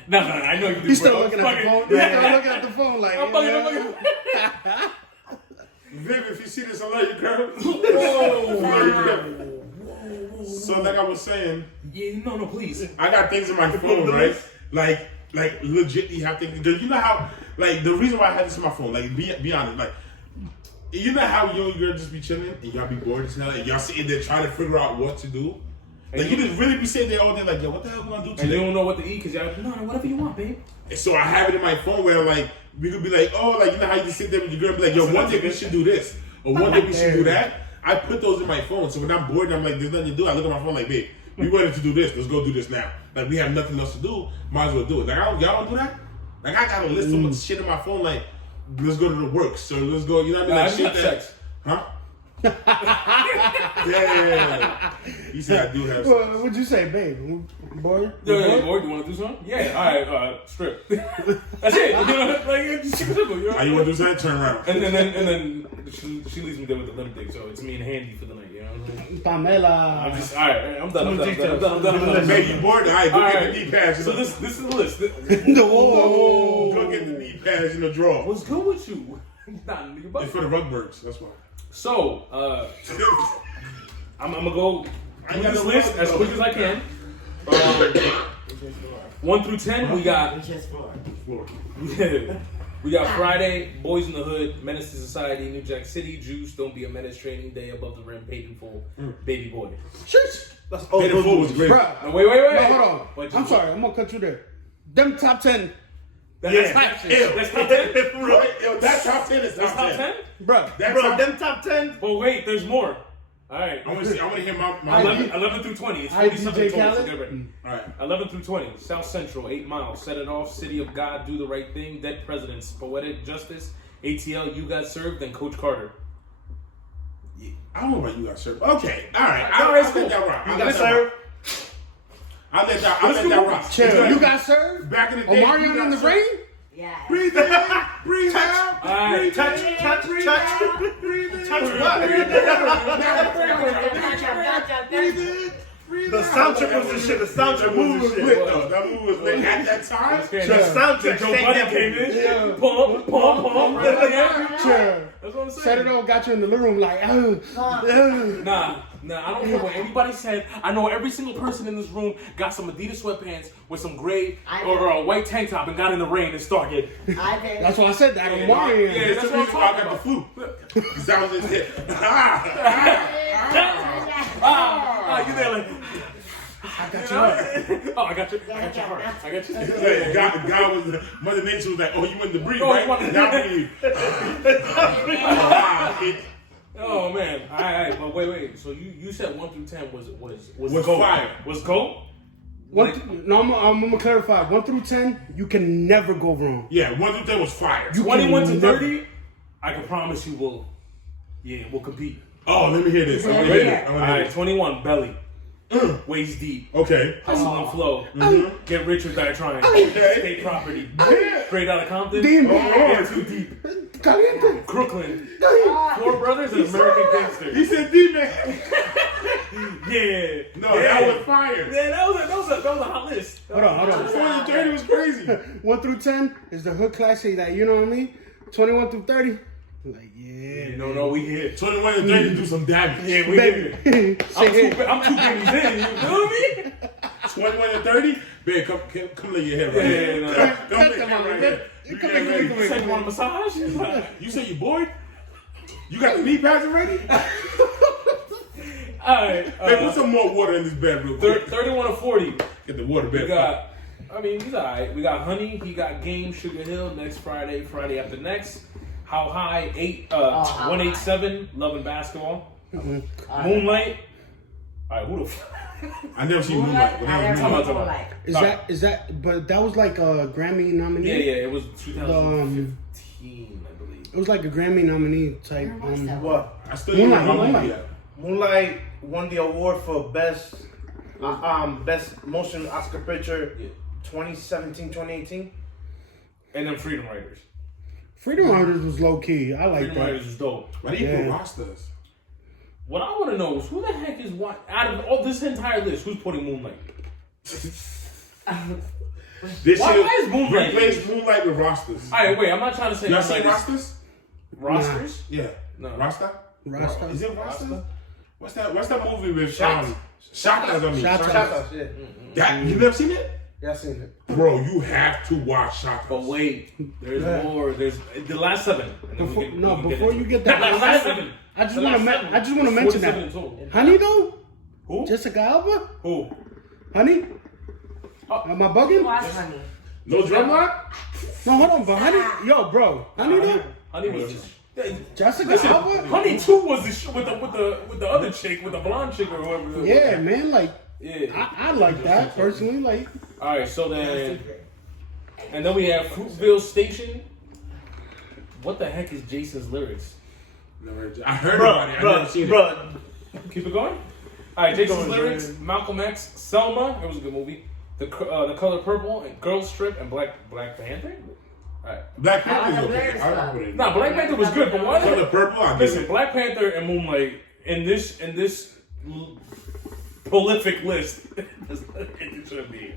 No, I know you do. He's still bro. looking at the phone. Fucking- He's still looking at the phone like. I'm fucking. Viv, if you see this, I love you, girl. So, like I was saying, Yeah, no, please. I got things in my phone, right? Like legit, you have things. You know how, like, the reason why I had this in my phone, like, be honest, like, you know how you and your girl just be chilling and y'all be bored and like, y'all sitting there trying to figure out what to do. Like, you just really be sitting there all day, like, yo, what the hell we gonna do And today? you don't know what to eat because y'all no, whatever you want, babe. And so I have it in my phone where, like, we could be like, oh, like, you know how you just sit there with your girl and be like, yo, one day we should do this, or one day we should do that. I put those in my phone, so when I'm bored and I'm like, there's nothing to do, I look at my phone like, babe, we wanted to do this, let's go do this now. Like, we have nothing else to do, might as well do it. Like, y'all don't do that? Like, I got a list of shit in my phone, like, let's go to the works, so let's go, you know what I mean? Nah, Like, I shit got that, sex. huh? Yeah. You said I do have sex. Well, what'd you say, babe? Boy? Yo, boy, you want to do something? Yeah, all right, strip. That's it. You know, like it's super simple. You know? How you want to do something? Turn around. And then she leaves me there with the limp dick, so it's me and Handy for the night. You know what I'm Pamela. I'm just all right. I'm done. I'm done. Baby, you bored? All right, go All get right. the knee pads. So this is the list. No. Go get the knee pads in the drawer. What's good with you? Nah, nigga, but- It's for the Rugbergs. That's why. So, I'm gonna go through this list as quick as I can. 1 through 10, we got It's just floor. we got Friday, Boys in the Hood, Menace to Society, New Jack City, Juice, Don't Be a Menace, Training Day, Above the Rim, Paid in Full, Baby Boy. Sheesh. That's all Paid in Full was great. Bruh. No, wait. No, hold on. What, I'm sorry. I'm gonna cut you there. Them top 10, That's top 10. That's top 10. Right? Yo, that top 10 is That's top top 10. 10. bruh. That Bro, top, them top 10. But wait, there's more. All right. I want to hear my 11 through 20. It's I 40 something DJ total. So Khaled? get ready. All right. 11 through 20. South Central, 8 Mile, Set It Off, City of God, Do the Right Thing, Dead Presidents, Poetic Justice, ATL, You Got Served, and Coach Carter. I don't know why you got served. Okay. All right. All I'll right, let cool. that rock. You got served. I'll let that rock. Chill. You got served? Back in the day, Omarion you in got the served. rain? Yeah. Breathe in, breathe out. All right. Touch. Breathe The soundtrack was the shit. The soundtrack was the lit shit. though. That movie was lit at that time. The soundtrack Joe sang Budden that came in. Yeah. Pump. Right there. Chill. That's what I'm saying. Set it off, got you in the living room like, Nah, I don't care what anybody said. I know every single person in this room got some Adidas sweatpants with some gray or a white tank top and got in the rain and started. I did. That's why I said that. Yeah, Omarion. yeah. That's That's the what reason I'm why I got talking the flu. Because that was his hit. You there like, I got you know? Oh, I got you. I got your heart. I got you. Hey, God was, Mother Nature was like, oh, you want to breathe, Oh, right? you want to Now breathe. breathe. Oh man. All right, but wait. So you said 1 through 10 was Was gold. fire. Was gold? No, I'm gonna clarify. 1 through 10, you can never go wrong. Yeah, 1 through 10 was fire. 21 to never- 30, I can promise you will. Yeah, we'll compete. Oh, let me hear this. I want to hear this. I All want to hear right, this. 21 Belly, waist deep, Okay. hustle and flow. Get rich or die trying. Okay. State property. Yeah. Straight out of Compton. Damn. Yeah, too deep. Caliente. Crooklyn. 4 brothers and American Gangster. He said D-Man. Yeah. No, that was fire. Yeah, that was a hot list. Hold on. 21 to 30 was crazy. 1 through 10 is the hood classic that, you know what I mean? 21 through 30, like, yeah. No, we here. 21 to 30 do some damage. Yeah, we here. Baby. I'm 2 babies in. You feel me? 21 to 30, babe, come lay your head right here. Yeah, Come lay your head right here. Come Yeah, here. baby. Say you want a massage? You say you bored? You got the knee pads already? Alright. Hey, put some more water in this bed real quick. 31 to 40. Get the water bed. We got, he's alright. We got Honey, he got Game, Sugar Hill, next Friday after next. How High, 187, Love and Basketball. Moonlight. Alright, who the fuck? I never seen Moonlight. But I that was never Moonlight. seen Moonlight. Is that, but that was like a Grammy nominee? Yeah, it was 2015, I believe. It was like a Grammy nominee type. What? I still didn't Moonlight, know Moonlight. movie yet. Moonlight won the award for best motion Oscar picture 2017, 2018. And then Freedom Riders. Freedom Riders was low key. I like Freedom that. Riders is dope. Why do you Yeah. put Rastas? What I want to know is who the heck is what out of all this entire list? Who's putting Moonlight? This Why shit is Moonlight? replace Moonlight with Rastas. All right, wait. I'm not trying to say Y'all Moonlight seen is- Rastas? rosters. Yeah. No. Rasta? Rasta. Is it Rasta? What's that movie with Shots. Shatas, I mean. Shots. Shout yeah. That, you never seen it? Yeah, I seen it. Bro, you have to watch Shatas. But wait, there's more. There's the last 7. And then Before, we can, no, we can before get you into get it. that, The last 7. I just The want last to 7. I just want to mention 47 that. in total. Honey though, Who? Jessica Alba, Who? Honey. Am I bugging? Watch Honey. No drum line? No, hold on, but Honey, yo, bro, Honey though, Honey was just. Jessica Listen, Alba. Honey 2 was the with the other chick, with the blonde chick or whoever. Yeah, man, like Yeah. I like that personally. Like, All right, so then, and then we have Fruitville Station. What the heck is Jason's lyrics? I heard about it. I never seen it. Keep it going. All right, Jason's going, lyrics. man. Malcolm X, Selma. It was a good movie. The Color Purple and Girl Strip and Black Panther. All right. Black Panther's the okay. lyrics I though. don't put it in. Nah, Black Panther was good, but why? Color Purple, I Listen, get it. Black Panther and Moonlight in this prolific list as it should be.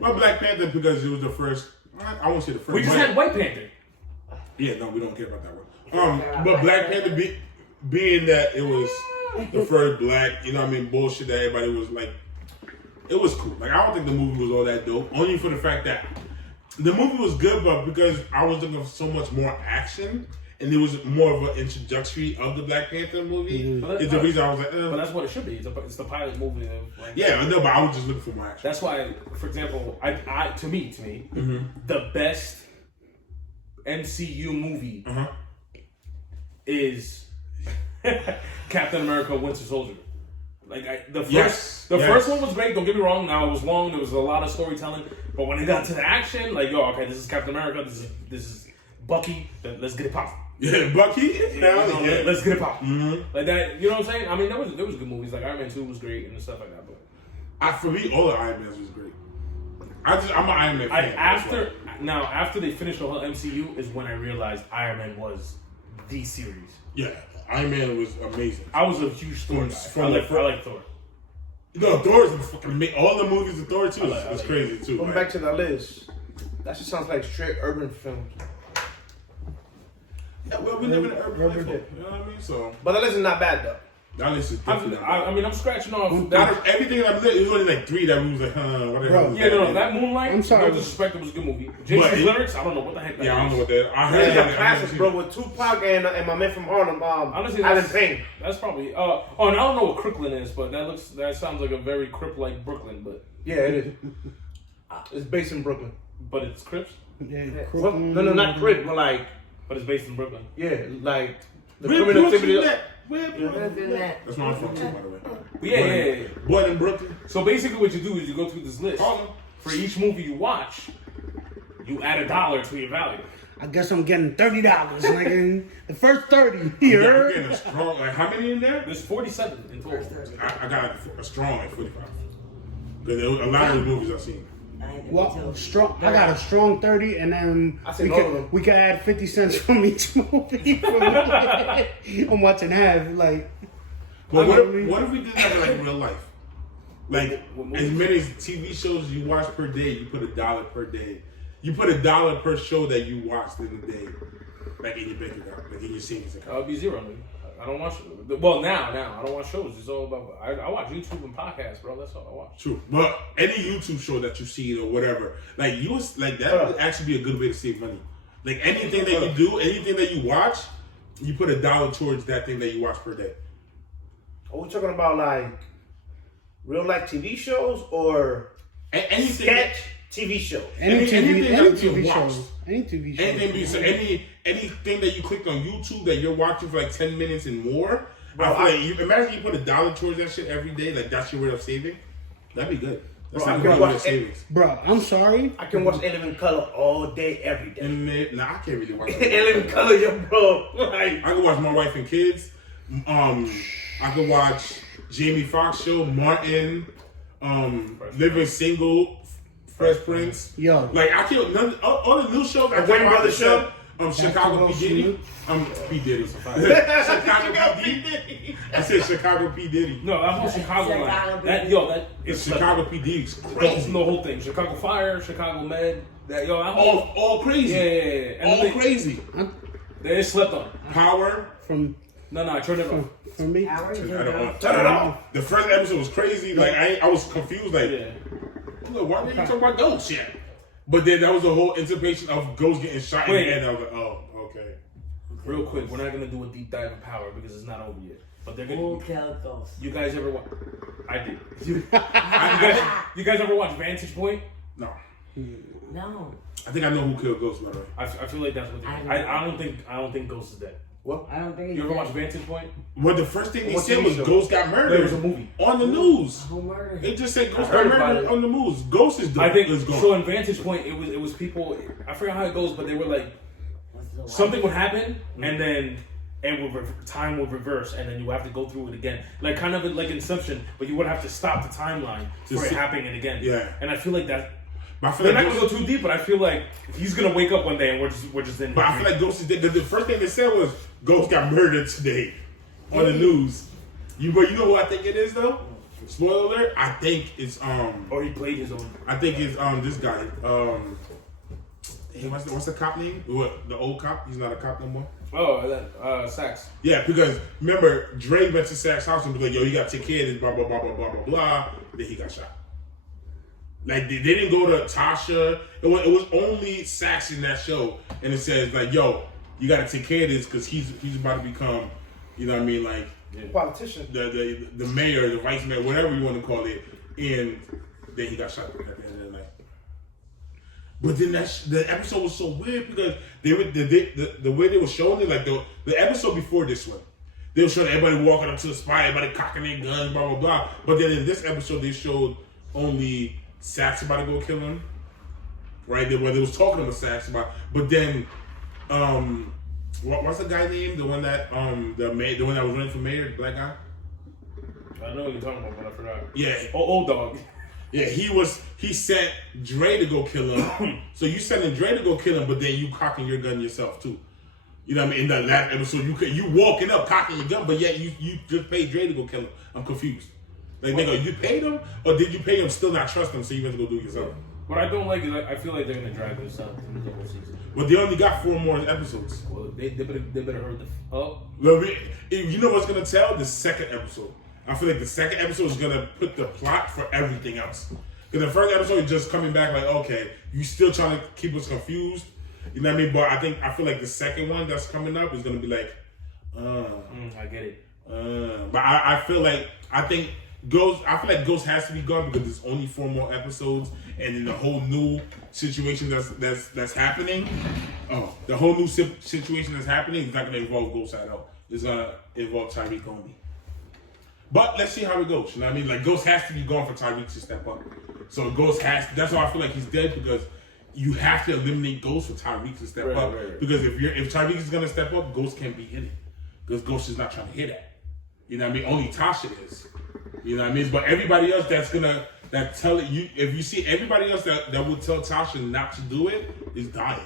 My Black Panther because it was the first. I won't say the first. We just had White Panther. Yeah, no, we don't care about that one. But Black Panther being that it was the first black, you know what I mean, bullshit that everybody was like, it was cool. Like, I don't think the movie was all that dope. Only for the fact that the movie was good, but because I was looking for so much more action, and it was more of an introductory of the Black Panther movie, is the reason I was like, But that's what it should be. It's the pilot movie. Of, like, yeah, no, but I was just looking for more action. That's why, for example, to me, the best MCU movie is Captain America: Winter Soldier. Like the first one was great. Don't get me wrong. Now it was long. There was a lot of storytelling, but when it got to the action, like okay, this is Captain America. This is Bucky. Let's get it popping. Yeah, Bucky. Let's get it popping. Like that. You know what I'm saying? I mean, there was good movies. Like Iron Man 2 was great and stuff like that. But For me, all the Iron Mans was great. I'm an Iron Man fan. After they finished the whole MCU is when I realized Iron Man was the series. Yeah, Iron Man was amazing. I was a huge Thor guy. I like Thor. No, Thor is fucking amazing. All the movies of Thor too is crazy too. Going back to the list, that just sounds like straight urban films. Yeah, well, we live in an urban life, you know what I mean? So, but the list is not bad though. that list is definitely. I'm scratching off. Out of everything that I've lived, it was only like 3 that we was like, what the hell? Yeah, no, that Moonlight. I'm sorry. No disrespect, it was a good movie. Jason's lyrics, I don't know what the heck that is. Yeah, I don't know what that. I heard There's that. a classic, bro, with Tupac and my man from Harlem, Honestly, Alan Payne. That's probably. And I don't know what Crooklyn is, but that sounds like a very Crip like Brooklyn, but Yeah, it is. It's based in Brooklyn. but it's Crips. Yeah, Well, no, not Crip, but like, But it's based in Brooklyn. yeah, like the Where criminal Brooklyn activity. at? Where Brooklyn? that. That's where I'm from too, by the way. Yeah. Born in Brooklyn. So basically, what you do is you go through this list. Harlem. For each movie you watch, you add $1 to your value. I guess I'm getting $30, nigga. The first 30 You're here. getting a strong. Like how many in there? There's 47 in total. I got a strong like 45. Because a lot of the movies I've seen. Well, strong. I got a strong 30, and then I said all of them. we can add 50 cents from each movie. I'm watching half. Like, But I what mean- if we did that in like real life? Like as many TV shows you watch per day, you put $1 per day. You put $1 per show that you watched in the day, like in your bank account, like in your savings account. I'll be zero. Man. I don't watch. Well, now I don't watch shows. It's all about. I watch YouTube and podcasts, bro. That's all I watch. True, but any YouTube show that you see or whatever, like that would actually be a good way to save money. Like anything that you do, anything that you watch, you put $1 towards that thing that you watch per day. Are we talking about like real life TV shows or Anything. sketch TV shows? Anything that you TV watched. show. Any TV show. Anything that you clicked on YouTube that you're watching for like 10 minutes and more. Bro, Imagine you put $1 towards that shit every day. Like that's your way of saving. That'd be good. That's Bro, I not can a good way watch of savings. Bro, I'm sorry. I can watch Living Color all day, every day. And I can't really watch Living Color, yo, bro. Like, I could watch My Wife and Kids. I could watch Jamie Foxx show, Martin, Living Single, Fresh Prince. Yo. Like I can't. All the new shows. The Wayne Brothers show. Chicago P Diddy. P Diddy. Chicago P Diddy. I said Chicago P Diddy. No, that whole Chicago line. That is Chicago P Diddy's crazy. crazy. The whole thing. Chicago Fire, Chicago Med. That All crazy. Yeah. And All crazy. They slept on. Power. From No, turn it off. from me. I don't know. Turn it off. The first episode was crazy. Like I was confused. Like, look, why didn't you talk about ghosts yet? But then that was the whole anticipation of ghosts getting shot in the head. I was like, oh, okay. Real quick, we're not gonna do a deep dive of Power because it's not over yet. But they're gonna. Who killed those? You guys ever watch? I did. You guys ever watch Vantage Point? No. No. I think I know who killed Ghost, by the way. I feel like that's what they. I don't think Ghost is dead. what? I don't think You ever watch Vantage Point? Well, the first thing they What said TV was show? Ghost got murdered. There was a movie. On the news. Who murdered They him? just said Ghost I heard got about murdered it. on the news. Ghost is I think is gone. so. In Vantage Point, it was people. I forgot how it goes, but they were like something would happen, and then time would reverse, and then you have to go through it again, like kind of like Inception, but you would have to stop the timeline for it happening again. Yeah. And I feel like that. But I feel They're like not gonna go too deep, but I feel like he's gonna wake up one day and we're just in. But I feel like Ghost is dead. The first thing they said was Ghost got murdered today on the news. You know who I think it is though? Spoiler alert! I think it's Or he played his own. I think it's this guy. Hey, what's the cop name? What, the old cop? He's not a cop no more. Oh, that Sax. Yeah, because remember Dre went to Sax's house and be like, "Yo, you got to take care of this, blah blah blah blah blah blah blah." Then he got shot. Like they didn't go to Tasha. It was only Sax in that show, and it says like, "Yo, you got to take care of this because he's about to become, you know what I mean, like Politician. the mayor, the vice mayor, whatever you want to call it." And then he got shot at the end of the night. But then the episode was so weird because the way they were showing it, like the episode before this one, they were showing everybody walking up to the spot, everybody cocking their guns, blah blah blah. But then in this episode, they showed only Sax about to go kill him, right? Where they was talking about Sax about, but then what's the guy name? The one that the one that was running for mayor, the black guy. I know what you're talking about, but I forgot. Yeah, Old dog. yeah. He sent Dre to go kill him. So you sending Dre to go kill him, but then you cocking your gun yourself too. You know what I mean? In that last episode, you walking up cocking your gun, but yet you just paid Dre to go kill him. I'm confused. Like nigga, you paid him, or did you pay him still not trust him, so you went to go do it yourself? What I don't like is I feel like they're gonna drag this out through the whole season. But they only got 4 more episodes. Well, they better hurry the up. You know what's gonna tell? The second episode. I feel like the second episode is gonna put the plot for everything else. Because the first episode is just coming back like, okay, you still trying to keep us confused. You know what I mean? But I feel like the second one that's coming up is gonna be like, I get it. but I feel like Ghost has to be gone because there's only 4 more episodes, and then the whole new situation that's happening. Oh, the whole new situation that's happening is not gonna involve Ghost at all. It's gonna involve Tyreek only. But let's see how it goes. You know what I mean? Like Ghost has to be gone for Tyreek to step up. So Ghost that's why I feel like he's dead, because you have to eliminate Ghost for Tyreek to step up. Right. Because if Tyreek is gonna step up, Ghost can't be hitting. Because Ghost is not trying to hit that. You know what I mean? Only Tasha is. You know what I mean? But everybody else if you see everybody else that will tell Tasha not to do it is dying.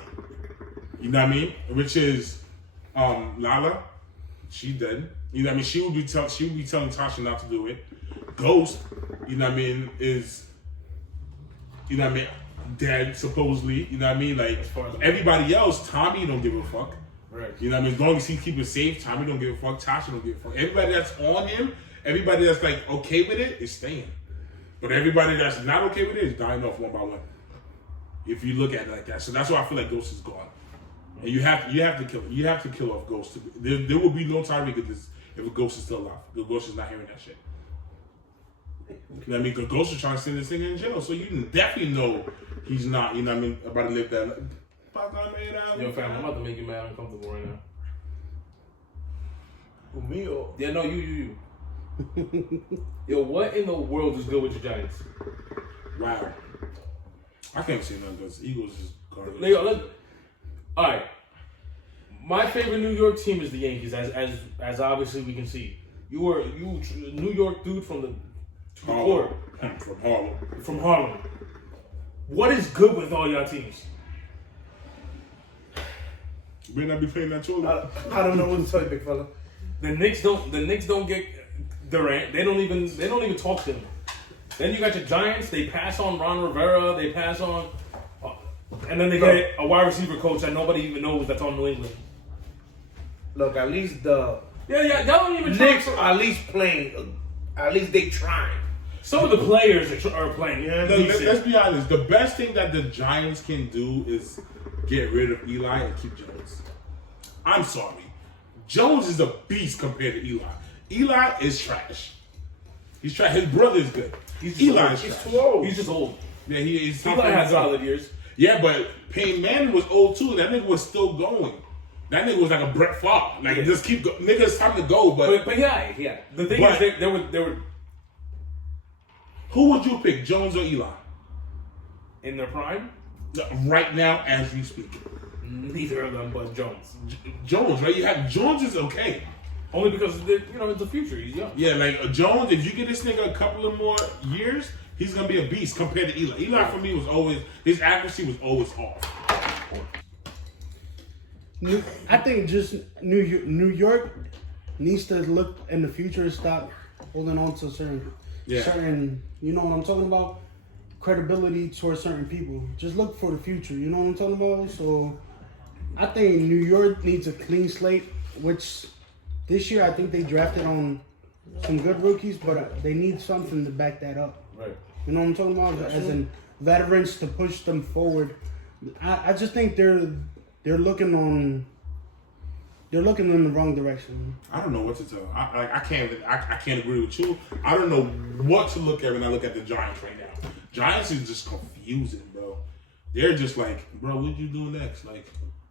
You know what I mean? Which is Lala, she dead. You know what I mean? She would be telling Tasha not to do it. Ghost, you know what I mean, is, you know what I mean, dead supposedly. You know what I mean? Like everybody else, Tommy don't give a fuck. Right. You know what I mean? As long as he keep it safe, Tommy don't give a fuck. Tasha don't give a fuck. Everybody that's on him, everybody that's like okay with it is staying. But everybody that's not okay with it is dying off one by one. If you look at it like that. So that's why I feel like Ghost is gone. And you have to kill him. You have to kill off Ghost. There will be no Tyreek if a Ghost is still alive. The Ghost is not hearing that shit. You know what I mean? Because Ghost is trying to send this nigga in jail. So you definitely know he's not, you know what I mean, about to live that. Yo, fam, I'm about to make you mad uncomfortable right now. Me or? Yeah, no, you. Yo, what in the world is good with your Giants? Wow. I can't say nothing because Eagles is garbage. All right. My favorite New York team is the Yankees, as obviously we can see. You a New York dude from the core. From Harlem. From Harlem. What is good with all y'all teams? You may not be playing that tournament. I don't know what to tell you, big fella. The Knicks don't get Durant. They don't even talk to him. Then you got your Giants. They pass on Ron Rivera. They pass on, and then they get a wide receiver coach that nobody even knows that's on New England. Look, at least y'all don't even Knicks are at least playing. At least they trying. Some of the players are playing. Yeah, let's be honest. The best thing that the Giants can do is get rid of Eli and keep Jones. I'm sorry. Jones is a beast compared to Eli. Eli is trash. He's trash. His brother is good. Eli is trash. Too old. He's just old. Yeah, he is. Eli has solid years. Yeah, but Peyton Manning was old too. That nigga was still going. That nigga was like a Brett Favre. Like, just keep going. Nigga, it's time to go. But yeah. The thing is, they were. Who would you pick, Jones or Eli? In their prime? Right now, as we speak. Neither of them, but Jones. Jones, right? You have Jones is okay. Only because it's the future. He's young. Yeah, like Jones. If you give this nigga a couple of more years, he's gonna be a beast compared to Eli. Eli for me was always his accuracy was always off. I think just New York needs to look in the future and stop holding on to certain, Yeah. you know what I'm talking about? Credibility towards certain people. Just look for the future. You know what I'm talking about? So I think New York needs a clean slate, which this year I think they drafted on some good rookies, but they need something to back that up. Right. You know what I'm talking about? As in veterans to push them forward. I just think they're looking in the wrong direction. I don't know what to tell. I can't agree with you. I don't know what to look at when I look at the Giants right now. Giants is just confusing, bro. They're just like, bro, what you doing next? Like,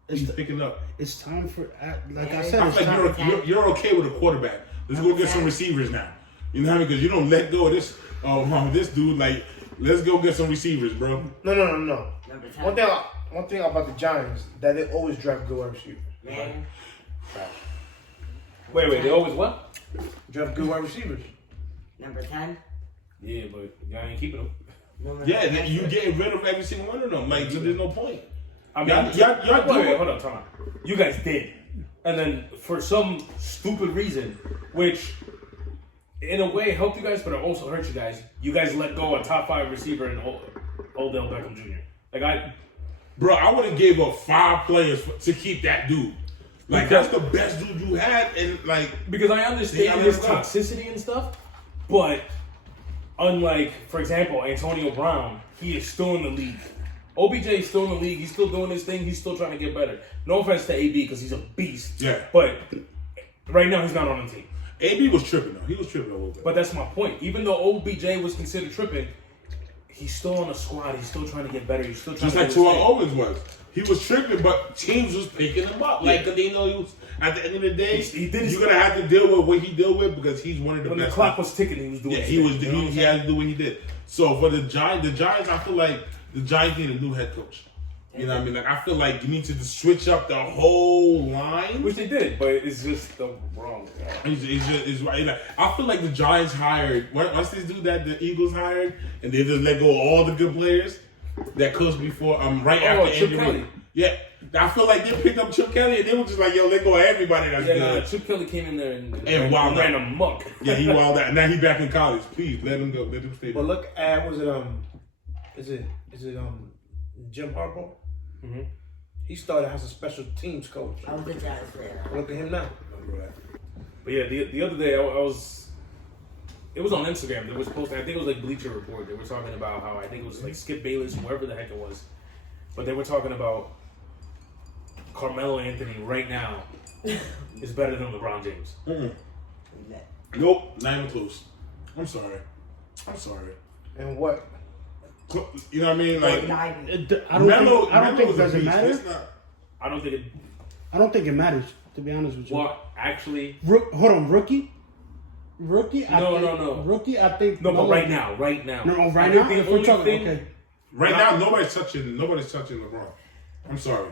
he's picking up. It's time for, like I said, I it's feel time. like you're okay with a quarterback. Let's go get some receivers now. You know what I mean? Because you don't let go of this. This dude. Like, let's go get some receivers, bro. No. Number 10. One thing about the Giants that they always draft good wide receivers. Man. Wait, they always what? Draft good wide receivers. Number 10. Yeah, but y'all ain't keeping them. Number Yeah, 10. you getting rid of every single one of them. Like, so there's no point. I mean, Y'all wait, hold on, time out. You guys did, and then for some stupid reason, which in a way helped you guys, but it also hurt you guys. You guys let go a top 5 receiver in Odell Beckham Jr. Bro, I would have gave up 5 players to keep that dude. Like, that's the best dude you had, and like, because I understand Yeah, his let's go. toxicity and stuff, but unlike, for example, Antonio Brown, he is still in the league. OBJ is still in the league. He's still doing his thing. He's still trying to get better. No offense to AB because he's a beast. Yeah. But right now he's not on the team. AB was tripping though. He was tripping a little bit. But that's my point. Even though OBJ was considered tripping, he's still on the squad. He's still trying to get better. He's still trying Just to like get his Terrell thing. Owens was. He was tripping, but teams was picking him up. Like, cause they know he was, at the end of the day, He did his you're going to have to deal with what he dealt with because he's one of the When the best. clock was ticking, he was doing Yeah, his he thing. was. You know what I'm He saying? had to do what he did. So for the Giants, I feel like the Giants need a new head coach. You know what I mean? Like, I feel like you need to just switch up the whole line. Which they did, but it's just the wrong guy. It's right. Like, I feel like the Giants hired. Once this dude that the Eagles hired, and they just let go of all the good players that coached before. Right after Chip Andy Kelly. Reid. Yeah, I feel like they picked up Chip Kelly, and they were just like, "Yo, let go of everybody that's Yeah, good." Chip Kelly came in there and wild ran out. amok. Yeah, he wild out. Now he back in college. Please let him go. Let him stay. But look at is it Jim Harbaugh? Mm-hmm. He started as a special teams coach. I was the Giants player. Look at him now. But yeah, the other day I was. It was on Instagram. They were posting. I think it was like Bleacher Report. They were talking about how I think it was like Skip Bayless, whoever the heck it was, but they were talking about Carmelo Anthony right now is better than LeBron James. Nope, not even close. I'm sorry. And what? You know what I mean? Like, Like, I don't think it doesn't matter. I don't think it. I don't think it matters, to be honest with you. Well, actually, Hold on, rookie. Rookie. No. Rookie. I think no. But right now. No, right I now. think If the we're only talking, thing- okay. Right now, nobody's touching LeBron. I'm sorry.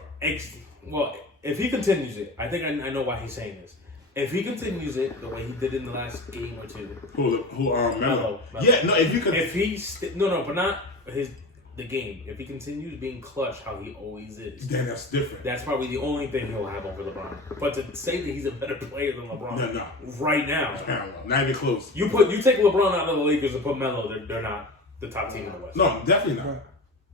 Well, if he continues it, I think I know why he's saying this. If he continues it the way he did in the last game or two, Melo? Melo. Yeah, no. If you could, if he but not the game. If he continues being clutch how he always is, then that's different. that's probably the only thing he'll have over LeBron. But to say that he's a better player than LeBron, No. right now, I don't know. Not even close. you take LeBron out of the Lakers and put Melo, they're not the top team in the West. No, definitely not.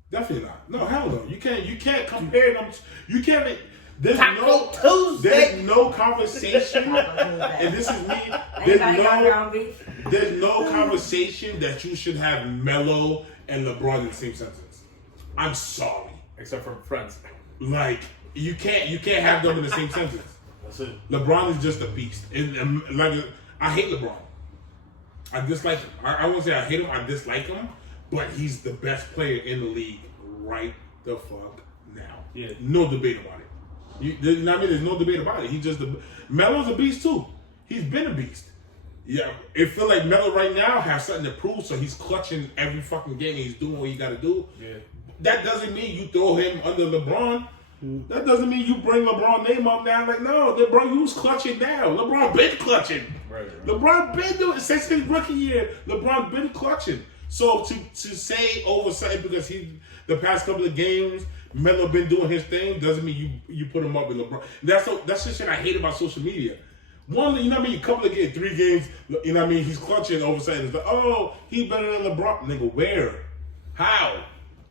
Definitely not. No, hell no. You can't compare them. You can't. There's no conversation. And this is me. anybody got ground beef? There's no conversation that you should have Melo and LeBron in the same sentence. I'm sorry. Except for friends. Like, you can't have them in the same sentence. That's it. LeBron is just a beast. And like, I hate LeBron. I dislike him. I won't say I hate him. I dislike him. But he's the best player in the league right the fuck now. Yeah. No debate about it. You know what I mean? There's no debate about it. He's just Melo's a beast too. He's been a beast. Yeah, it feel like Melo right now has something to prove, so he's clutching every fucking game. He's doing what he got to do. Yeah. That doesn't mean you throw him under LeBron. That doesn't mean you bring LeBron name up now. Like, no, LeBron, who's clutching now? LeBron been clutching. Right. LeBron been doing it since his rookie year. LeBron been clutching. So to say over something because the past couple of games Melo been doing his thing doesn't mean you put him up with LeBron. That's the shit I hate about social media. One, you know what I mean? A couple of games, 3 games, you know what I mean? He's clutching all of a sudden. It's like, oh, he's better than LeBron. Nigga, where? How?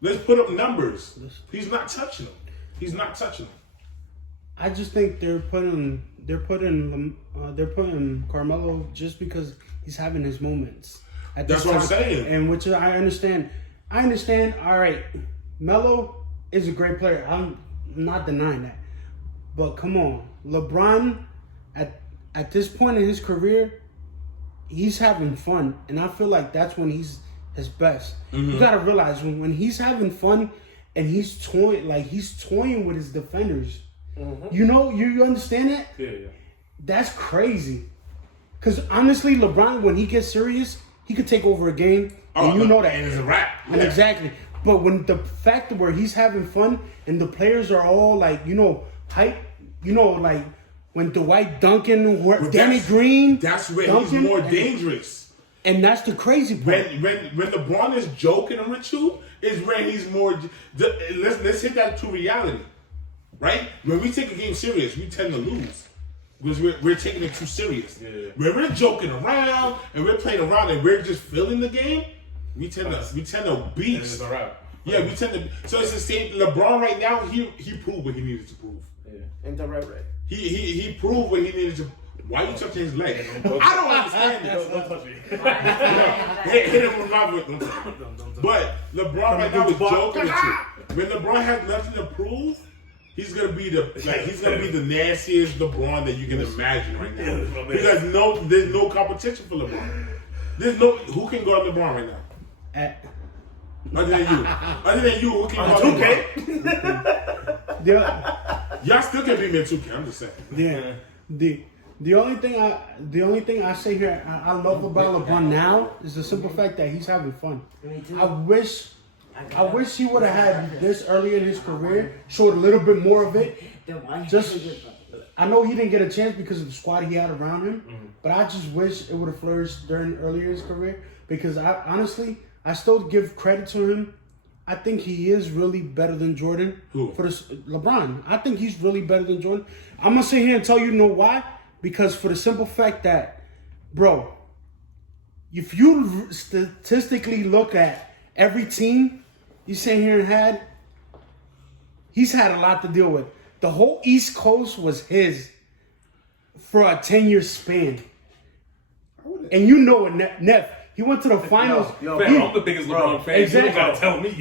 Let's put up numbers. He's not touching them. He's not touching them. I just think they're putting Carmelo just because he's having his moments. That's what I'm saying. And which I understand. All right, Melo is a great player. I'm not denying that. But come on, LeBron at this point in his career, he's having fun, and I feel like that's when he's his best. Mm-hmm. You gotta realize when he's having fun and he's toying with his defenders. Mm-hmm. You know, you understand that? Yeah. That's crazy. Because honestly, LeBron, when he gets serious, he could take over a game, and you know that. And it's a wrap. And exactly. But when the fact where he's having fun and the players are all like, hype, like when Dwight Duncan, Danny Green. That's where Duncan, he's more dangerous. And that's the crazy part. When LeBron is joking with you, is when he's more. Let's hit that to reality, right? When we take a game serious, we tend to lose because we're taking it too serious. Yeah. When we're joking around and we're playing around and we're just feeling the game, we tend to beat. It's a wrap. Yeah, we tend to. So it's the same. LeBron right now, he proved what he needed to prove. Yeah. And the right. He proved what he needed to. Why you touching his leg? I don't understand this. Don't touch me. Hit him with my foot. But LeBron right now is joking with you. When LeBron has nothing to prove, he's gonna be the nastiest LeBron that you can imagine right now. Because there's no competition for LeBron. Who can guard LeBron right now? Other than you, who can guard LeBron? Y'all still can beat me in 2K. I'm just saying. Yeah. The only thing I say here I love about LeBron now is the simple fact that he's having fun. I wish he would have had this early in his career, showed a little bit more of it. I know he didn't get a chance because of the squad he had around him, but I just wish it would have flourished earlier in his career because I still give credit to him. I think he is really better than Jordan. Who? LeBron. I think he's really better than Jordan. I'm going to sit here and tell you why. Because for the simple fact that, bro, if you statistically look at every team you sit here and he's had a lot to deal with. The whole East Coast was his for a 10-year span. And you know it, Nef. He went to the finals. I'm the biggest LeBron fan. Exactly. You don't gotta tell me.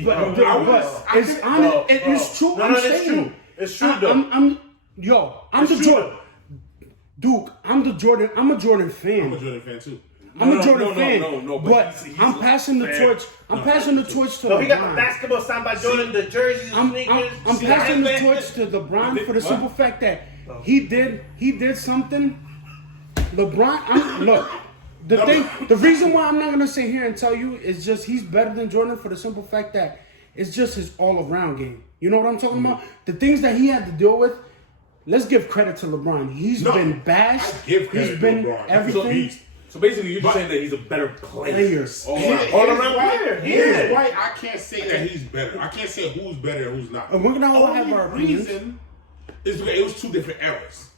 It's true. It's true, though. I'm the Jordan. Duke, I'm a Jordan fan. I'm a Jordan fan too. I'm a Jordan fan. No, but I'm passing the torch. I'm passing the torch to LeBron. He got the basketball signed by Jordan, the jerseys, the sneakers. I'm passing the torch to LeBron for the simple fact that he did something. LeBron, the reason why I'm not gonna sit here and tell you is just he's better than Jordan for the simple fact that it's just his all-around game. You know what I'm talking about? The things that he had to deal with. Let's give credit to LeBron. He's been bashed. He's been LeBron. everything. So basically, you're just saying that he's a better player. All-around player. Here's why I can't say that he's better. I can't say who's better and who's not. And we're gonna all have our opinions. Reason is because it was 2 different eras.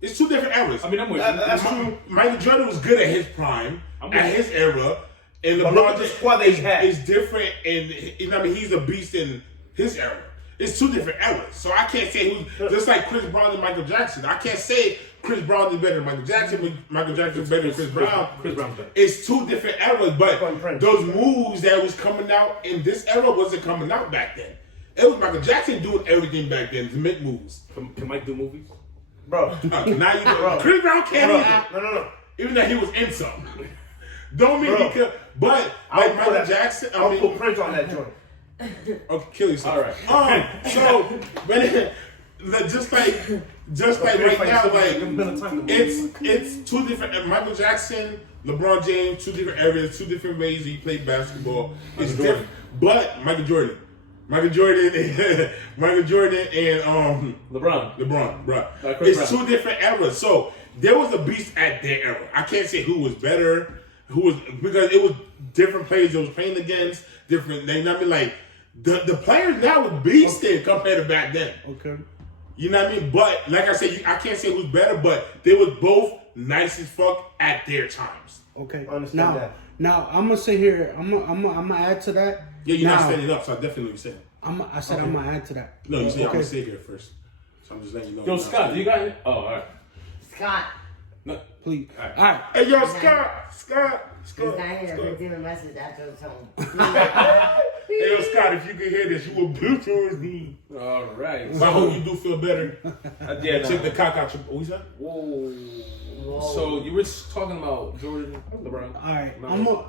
It's 2 different eras. I mean, I'm with you. That's true. Michael Jordan was good at his prime, at his era, and But look LeBron at the squad that he had. is different, and he's a beast in his era. It's 2 different eras, so I can't say who's just like Chris Brown and Michael Jackson. I can't say Chris Brown is better than Michael Jackson. Michael Jackson is better than Chris Brown. Chris Brown's better. It's 2 different eras, but those moves that was coming out in this era wasn't coming out back then. It was Michael Jackson doing everything back then to make moves. Can Mike do movies? Bro. Now you do. Chris Brown can't either. No. Even though he was in something. Don't mean he could. But like Michael Jackson, I'll put Prince on that joint. Okay, kill yourself. All right. So when just like right now, like it's 2 different. And Michael Jackson, LeBron James, 2 different areas, 2 different ways he played basketball. It's different. But Michael Jordan and LeBron, right? It's 2 different eras. So there was a beast at their era. I can't say who was better, because it was different players that was playing against, different names. I mean, like the players now are beasting compared to back then. Okay. You know what I mean? But like I said, I can't say who's better, but they were both nice as fuck at their times. Okay. I understand now, that. Now I'm gonna sit here. I'm gonna add to that. Yeah, you're not Now, standing up, so I definitely know what you're saying. I said I'm gonna add to that. No, you said I'm Okay. gonna sit here first. So I'm just letting you know. Yo, Scott, do you got it? Oh, all right. Scott. No. Please. All right. All right. Hey, yo, Scott. He's not here. He's leaving a message after it's home. Hey, yo, Scott, if you can hear this, you will boot yours me. All right. So I hope you do feel better. Yeah, Take the cock out your. What you said? Whoa. Whoa. So you were talking about Jordan, LeBron. All right. Remember?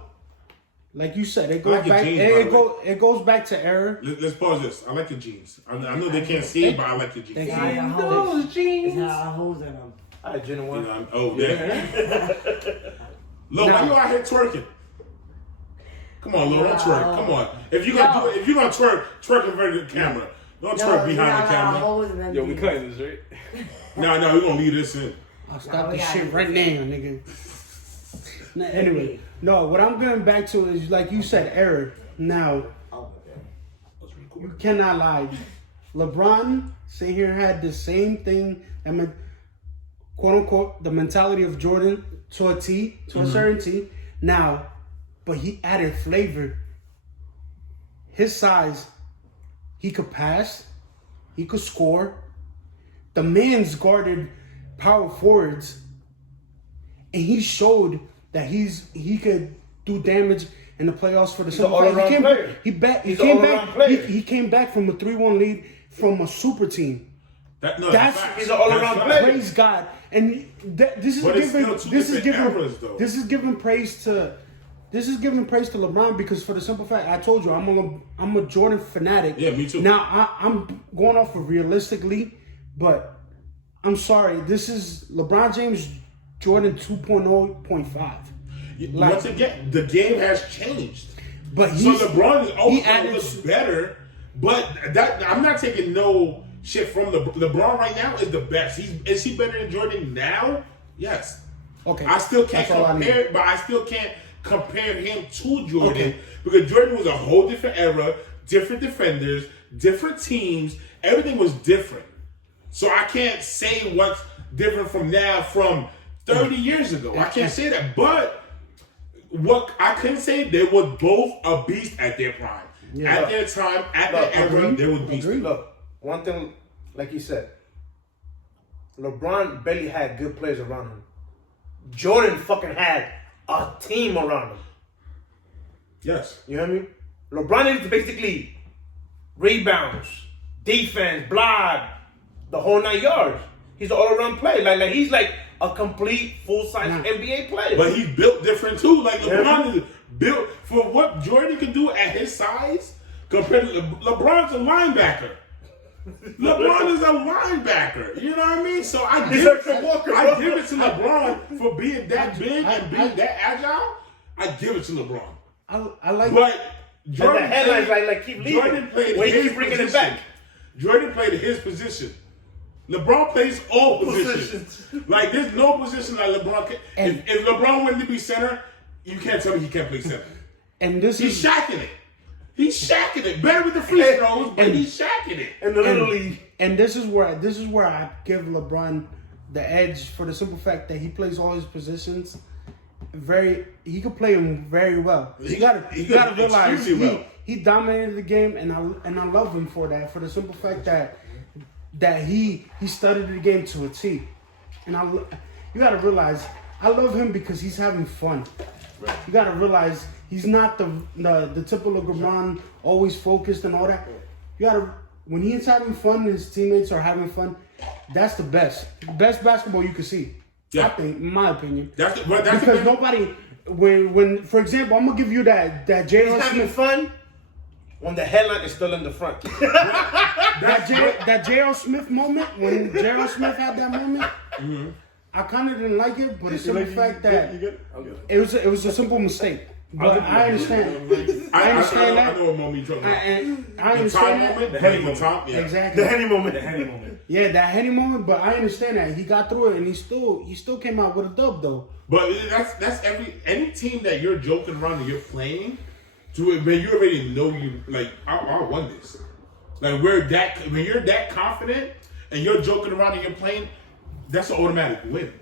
Like you said, it I goes like your back. jeans, by the way. It goes back to error. Let's pause this. I like your jeans. I know they can't see it, but I like your jeans. Thank Got you. a hose. jeans. It's got a hose in them. I had genuine. You know, oh, yeah. Lo, why you out here twerking? Come on, Lo, don't twerk. Come on. If you gonna do it, if you gonna twerk in front of the camera. Don't twerk behind the camera. Yo, we cutting this, right? No, we're gonna leave this in. I'll stop we this got shit it. right now, nigga. Anyway, no. What I'm going back to is like you said, error. Now you cannot lie. LeBron sitting here had the same thing. I mean, quote unquote, the mentality of Jordan to a T, to a certain T. Now, but he added flavor. His size, he could pass, he could score. The man's guarded power forwards, and he showed that he could do damage in the playoffs for the He's an all-around player. He all-around player. He came back from a 3-1 lead from a super team. That's He's an all-around player. Praise God, and this is But it's giving still two different eras, though. this is giving praise to LeBron because for the simple fact I told you I'm a Jordan fanatic. Yeah, me too. Now I'm going off of realistically, but I'm sorry. This is LeBron James Jordan 2.0.5. Once again, the game has changed. But So LeBron is always added- gonna look better, but that I'm not taking no shit from LeBron right now is the best. Is he better than Jordan now? Yes. Okay. I still can't That's all I need. compare, but I still can't compare him to Jordan Okay. because Jordan was a whole different era, different defenders, different teams. Everything was different. So I can't say what's different from now from 30 years ago. I can't say that. But what I can say, they were both a beast at their prime. Yeah. At their time, at their era, they were beasts. Look, one thing, like you said, LeBron barely had good players around him. Jordan fucking had a team around him. Yes. You know what I mean? LeBron needed to basically rebounds, defense, block, the whole 9 yards. He's an all-around player. Like he's like a complete full-size NBA player. But he's built different too. Like Yeah. LeBron is built for what Jordan can do at his size compared to LeBron's a linebacker. LeBron is a linebacker. You know what I mean? So I give it to LeBron for being that big and being that agile. I give it to LeBron. I like. But And Jordan the headlines played, like keep leaving. Jordan played Wait, his keep bringing position. it back. Jordan played his position. LeBron plays all positions. Like there's no position like LeBron can. If LeBron wanted to be center, you can't tell me he can't play center. And this He's is shacking it. He's shacking it. Better with the free throws, but he's shacking it. In the Little League. and this is where I give LeBron the edge for the simple fact that he plays all his positions he could play them very well. You gotta realize extremely well. he dominated the game, and I love him for that, for the simple fact that he studied the game to a T. And you gotta realize I love him because he's having fun. Right. You gotta realize he's not the typical LeBron, always focused and all that. When he's having fun, his teammates are having fun. That's the best basketball you can see. Yeah. I think, in my opinion, That's because the nobody. When for example, I'm gonna give you that He's J.R. having Smith fun when the headline is still in the front. that J.R. Smith moment when J.R. Smith had that moment. I kind of didn't like it, but it's the fact that it was a simple mistake. But I understand. I understand I that. know what moment you're talking about. And I The understand time that. moment, The Henny the moment. top, yeah. Exactly. The Henny moment. The Henny moment. Yeah, that Henny moment, but I understand that he got through it, and he still came out with a dub though. But that's any team that you're joking around and you're playing to it, man. You already know I won this. Like when you're that confident, and you're joking around and you're playing, that's an automatic win.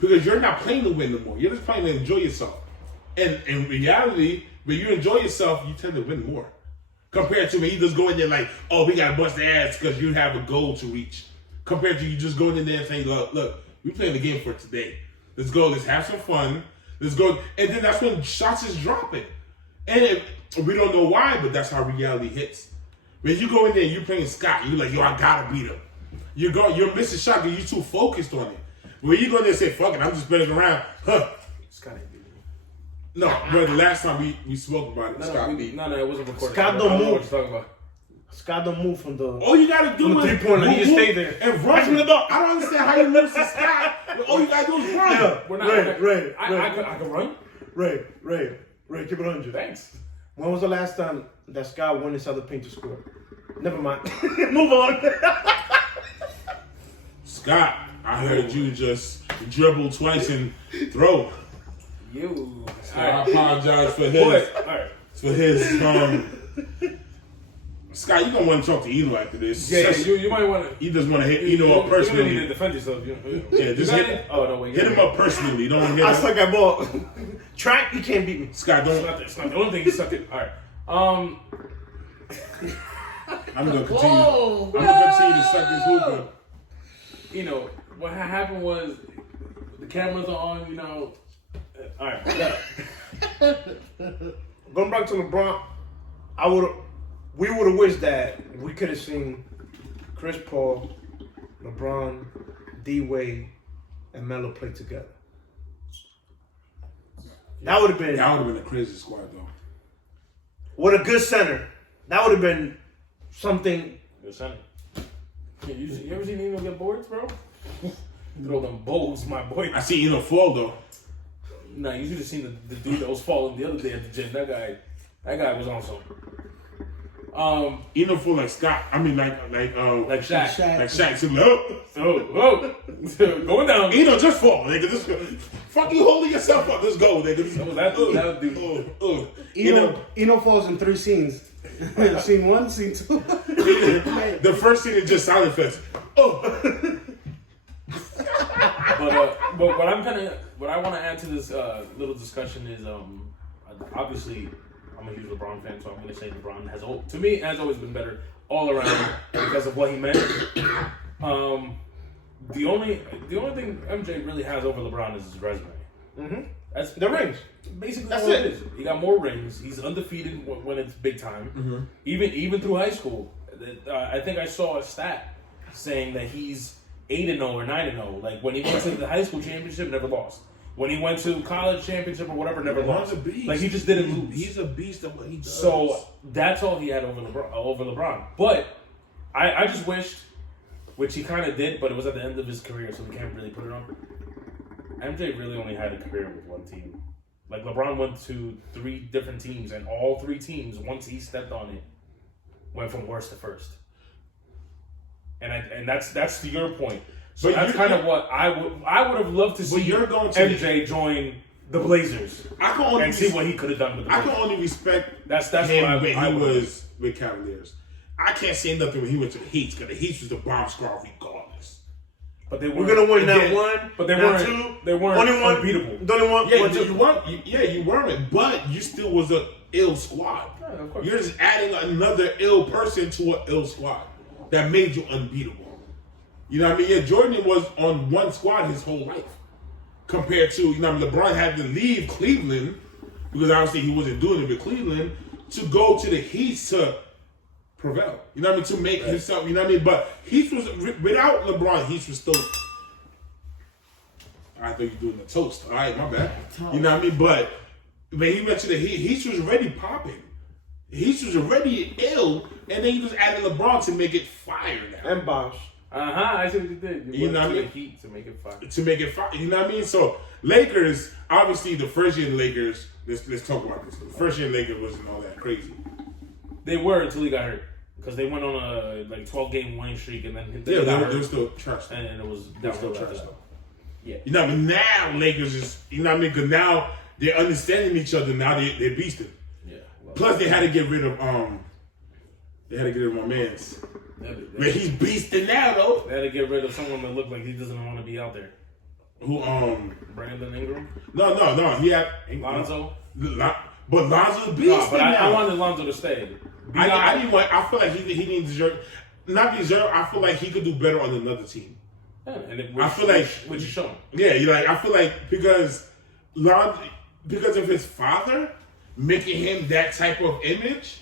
Because you're not playing to win no more. You're just playing to enjoy yourself. And in reality, when you enjoy yourself, you tend to win more. Compared to when you just go in there like, oh, we got to bust the ass because you have a goal to reach. Compared to you just going in there and saying, look, we playing the game for today. Let's go. Let's have some fun. Let's go. And then that's when shots is dropping. And we don't know why, but that's how reality hits. When you go in there and you're playing Scott, you're like, yo, I got to beat him. You're missing shot because you're too focused on it. When you go in there and say, fuck it, I'm just spinning around, Scott ain't beat me. No, but the last time we spoke about it, Scott beat. No, it wasn't recorded. Scott I don't know move. what you're talking about. Scott don't move from the. All you gotta do is 3-point line. He just stay there. and run. Pass me the ball. I don't understand how you lose to Scott. All you gotta do is run. Yeah. We're not. Right. I can run. Ray, keep it 100. Thanks. When was the last time that Scott went inside the paint to score? Never mind. Move on. Scott, I heard you just dribble twice and throw. You. So I apologize for his. All right. For his. Scott, you gonna want to talk to Yno after this. Yeah, you might want to. He just want to hit Yno up You don't need to personally. defend yourself. Yeah, just hit him up personally. Don't hit I him. suck at ball. Track, you can't beat me. Scott, don't. It's not the only thing you suck at. All right. I'm gonna continue. I'm gonna continue to suck this hookah. You know what happened was the cameras are on. You know. All right. Going back to LeBron, we would have wished that we could have seen Chris Paul, LeBron, D-Wade, and Melo play together. That would have been. That would have been a crazy squad, though. What a good center. That would have been something. Good son. Yeah, you ever seen Yno get boards, bro? Throw them bowls, my boy. I see Yno fall though. Nah, you should have seen the dude that was falling the other day at the gym. That guy was awesome. Yno fall like Scott. I mean, like Like Shaq. Like Shaq. So, oh. Going down. Yno, just fall, nigga. Just fuck you holding yourself up. Just go, nigga. Just, That dude. Yno falls in 3 scenes. Scene 1, scene 2. The first thing is just sound effects. Oh. But what I want to add to this little discussion is obviously I'm a huge LeBron fan, so I'm going to say LeBron has always been better all around because of what he meant. The only thing MJ really has over LeBron is his resume. Mm-hmm. That's the rings. Basically, that's all it. Is. He got more rings. He's undefeated when it's big time. Mm-hmm. Even through high school, I think I saw a stat saying that he's 8-0 or 9-0. Like when he went to the high school championship, never lost. When he went to college championship or whatever, never lost. Like he just didn't lose. He's a beast at what he does. So that's all he had over LeBron. But I just wished, which he kind of did, but it was at the end of his career, so we can't really put it on. MJ really only had a career with one team. Like LeBron went to 3 different teams, and all 3 teams, once he stepped on it, went from worst to first. And that's to your point. So but that's kind of what I would have loved to see. You're going to MJ join the Blazers. I can only see what he could have done with the Blazers. I can only respect that's him what when he was with Cavaliers. I can't say nothing when he went to the Heat because the Heat was the bomb squad regardless. But they we're gonna win that one, but they weren't. Two, they weren't only one unbeatable. Only one. You weren't. But you still was an ill squad. Yeah, of course. You're just adding another ill person to an ill squad that made you unbeatable. You know what I mean? Yeah, Jordan was on one squad his whole life. Compared to, LeBron had to leave Cleveland because obviously he wasn't doing it with Cleveland to go to the Heat to prevail. You know what I mean? To make himself, you know what I mean? But Heat was, without LeBron, Heat was still, I thought you were doing the toast. All right, my bad. You know what I mean? But when he went to the Heat, Heat was already popping. Heat was already ill, and then he just added LeBron to make it fire now. And Bosh. I see what you did. You know what I mean? The Heat to make it fire. To make it fire. You know what I mean? So Lakers, obviously the first year in Lakers, let's talk about this. The first year in Lakers wasn't all that crazy. They were until he got hurt. Because they went on a 12-game winning streak and then they were still trash. And it was still trash. Yeah. You know what I mean? Now Lakers is, you know what I mean? Because now they're understanding each other. Now they're beasting. Yeah. Plus they had to get rid of my man's. Man, he's beasting now though. They had to get rid of someone that looked like he doesn't want to be out there. Who Brandon Ingram? No. He had Lonzo? But Lonzo's beasting No, but now. I wanted Lonzo to stay. I didn't want. I feel like he didn't deserve. Not deserve. I feel like he could do better on another team. Yeah, and I feel like which is shown. Yeah, I feel like because of his father making him that type of image,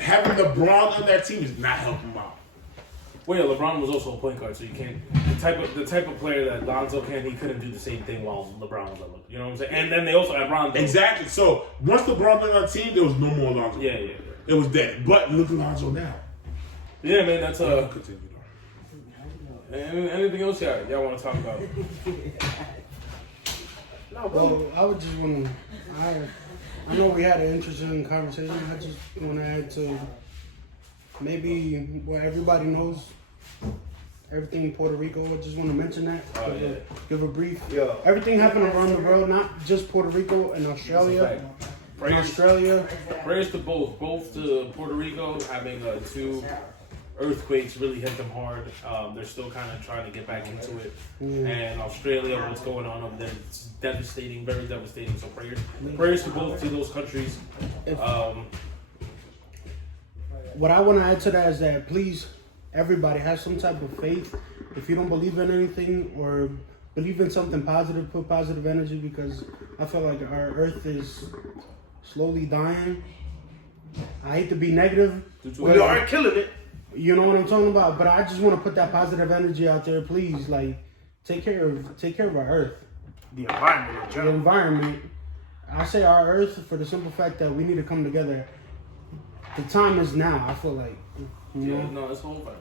having LeBron on that team is not helping him out. Well, yeah, LeBron was also a point guard, so you can't the type of player that Lonzo can. He couldn't do the same thing while LeBron was on. You know what I'm saying? And then they also had Rondo. Exactly. So once LeBron was on the team, there was no more Lonzo. Yeah. It was dead. But look at Lonzo now. Yeah, man. That's Continue. Anything else y'all want to talk about? Well, I would just want to. I know we had an interesting conversation. I just want to add to maybe what everybody knows. Everything in Puerto Rico. I just want to mention that. Give a brief. Yeah. Everything happened around the world, not just Puerto Rico and Australia. Prayers to both to Puerto Rico having 2 earthquakes really hit them hard. They're still kind of trying to get back into it. And Australia, what's going on over there? It's devastating, very devastating. So prayers to both to those countries. What I want to add to that is that please, everybody, have some type of faith. If you don't believe in anything or believe in something positive, put positive energy, because I feel like our earth is slowly dying. I hate to be negative. We are killing it. You know what I'm talking about? But I just want to put that positive energy out there. Please, like, take care of our earth. The environment in The general. environment. I say our earth for the simple fact that we need to come together. The time is now, I feel like. You know? No, it's whole fine.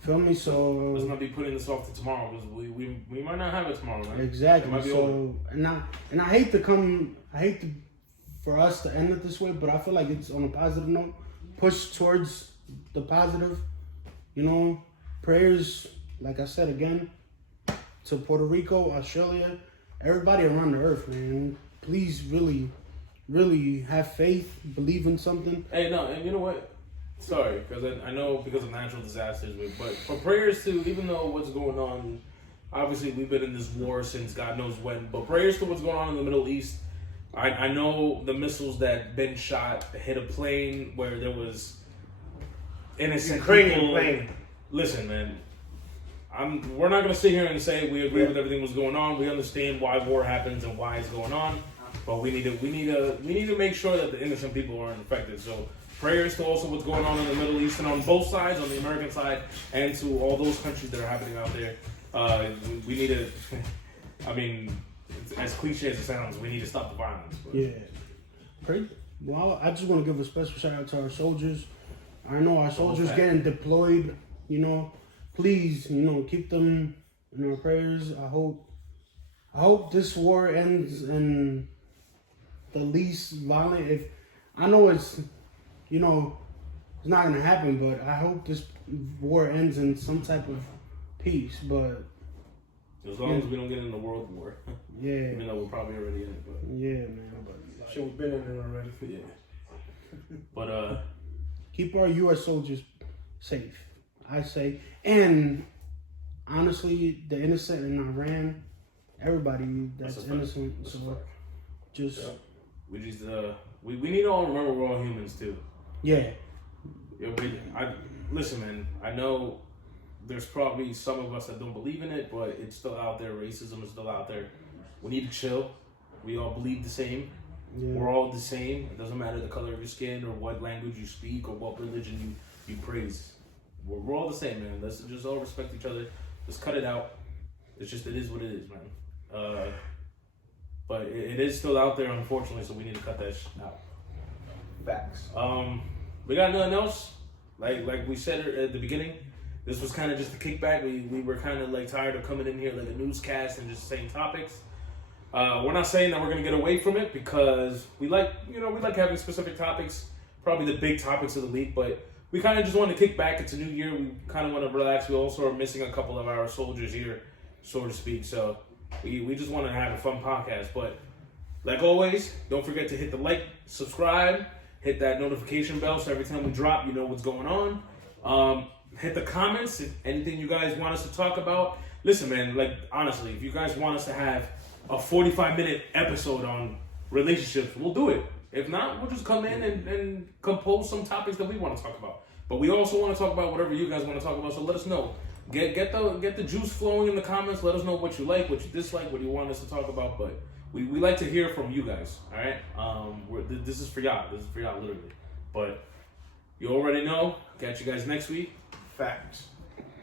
Feel me? So Let's not be putting this off to tomorrow because we might not have it tomorrow, man. It exactly. might be over. So and I hate for us to end it this way, but I feel like it's on a positive note. Push towards the positive. You know, prayers, like I said again, to Puerto Rico, Australia, everybody around the earth, man. Please really, really have faith, believe in something. Hey, no, and you know what? Sorry, because I know because of natural disasters, but for prayers to, even though what's going on, obviously we've been in this war since God knows when, but prayers to what's going on in the Middle East. I know the missiles that been shot hit a plane where there was innocent Ukrainian people. plane. Listen, man, we're not going to sit here and say we agree with everything that's going on. We understand why war happens and why it's going on, but we need to make sure that the innocent people aren't affected. So prayers to also what's going on in the Middle East and on both sides, on the American side and to all those countries that are happening out there. We need to. I mean, as cliche as it sounds, we need to stop the violence. But. Yeah. Great. Well, I just want to give a special shout out to our soldiers. I know our soldiers getting deployed. You know, please, keep them in our prayers. I hope this war ends in the least violent. If I know it's not gonna happen, but I hope this war ends in some type of peace. But as long as we don't get in the world war. Yeah. Even though we're probably already in it, but Yeah, man. But Shit, we've been in it already. yeah. But keep our U.S. soldiers safe, I say. And honestly, the innocent in Iran, everybody that's innocent. So just we just we need to all remember we're all humans too. yeah. Listen, man. I know there's probably some of us that don't believe in it, but it's still out there. Racism is still out there. We need to chill. We all believe the same. Yeah. We're all the same. It doesn't matter the color of your skin or what language you speak or what religion you praise. We're all the same, man. Let's just all respect each other. Let's cut it out. It's just, it is what it is, man. But it is still out there, unfortunately, so we need to cut that out. Facts. We got nothing else. Like we said at the beginning, this was kind of just a kickback. We were kind of like tired of coming in here like a newscast and just saying topics. We're not saying that we're gonna get away from it because we like having specific topics, probably the big topics of the week. But we kind of just want to kick back. It's a new year. We kind of want to relax. We also are missing a couple of our soldiers here, so to speak. So we just want to have a fun podcast. But like always, don't forget to hit the like, subscribe, hit that notification bell so every time we drop, you know what's going on. hit the comments. If anything you guys want us to talk about. Listen, man, like, honestly, if you guys want us to have a 45-minute episode on relationships, we'll do it. If not, we'll just come in and compose some topics that we want to talk about. But we also want to talk about whatever you guys want to talk about, so let us know. Get the juice flowing in the comments. Let us know what you like, what you dislike, what you want us to talk about. But we like to hear from you guys, all right? This is for y'all. This is for y'all, literally. But you already know. Catch you guys next week. Facts.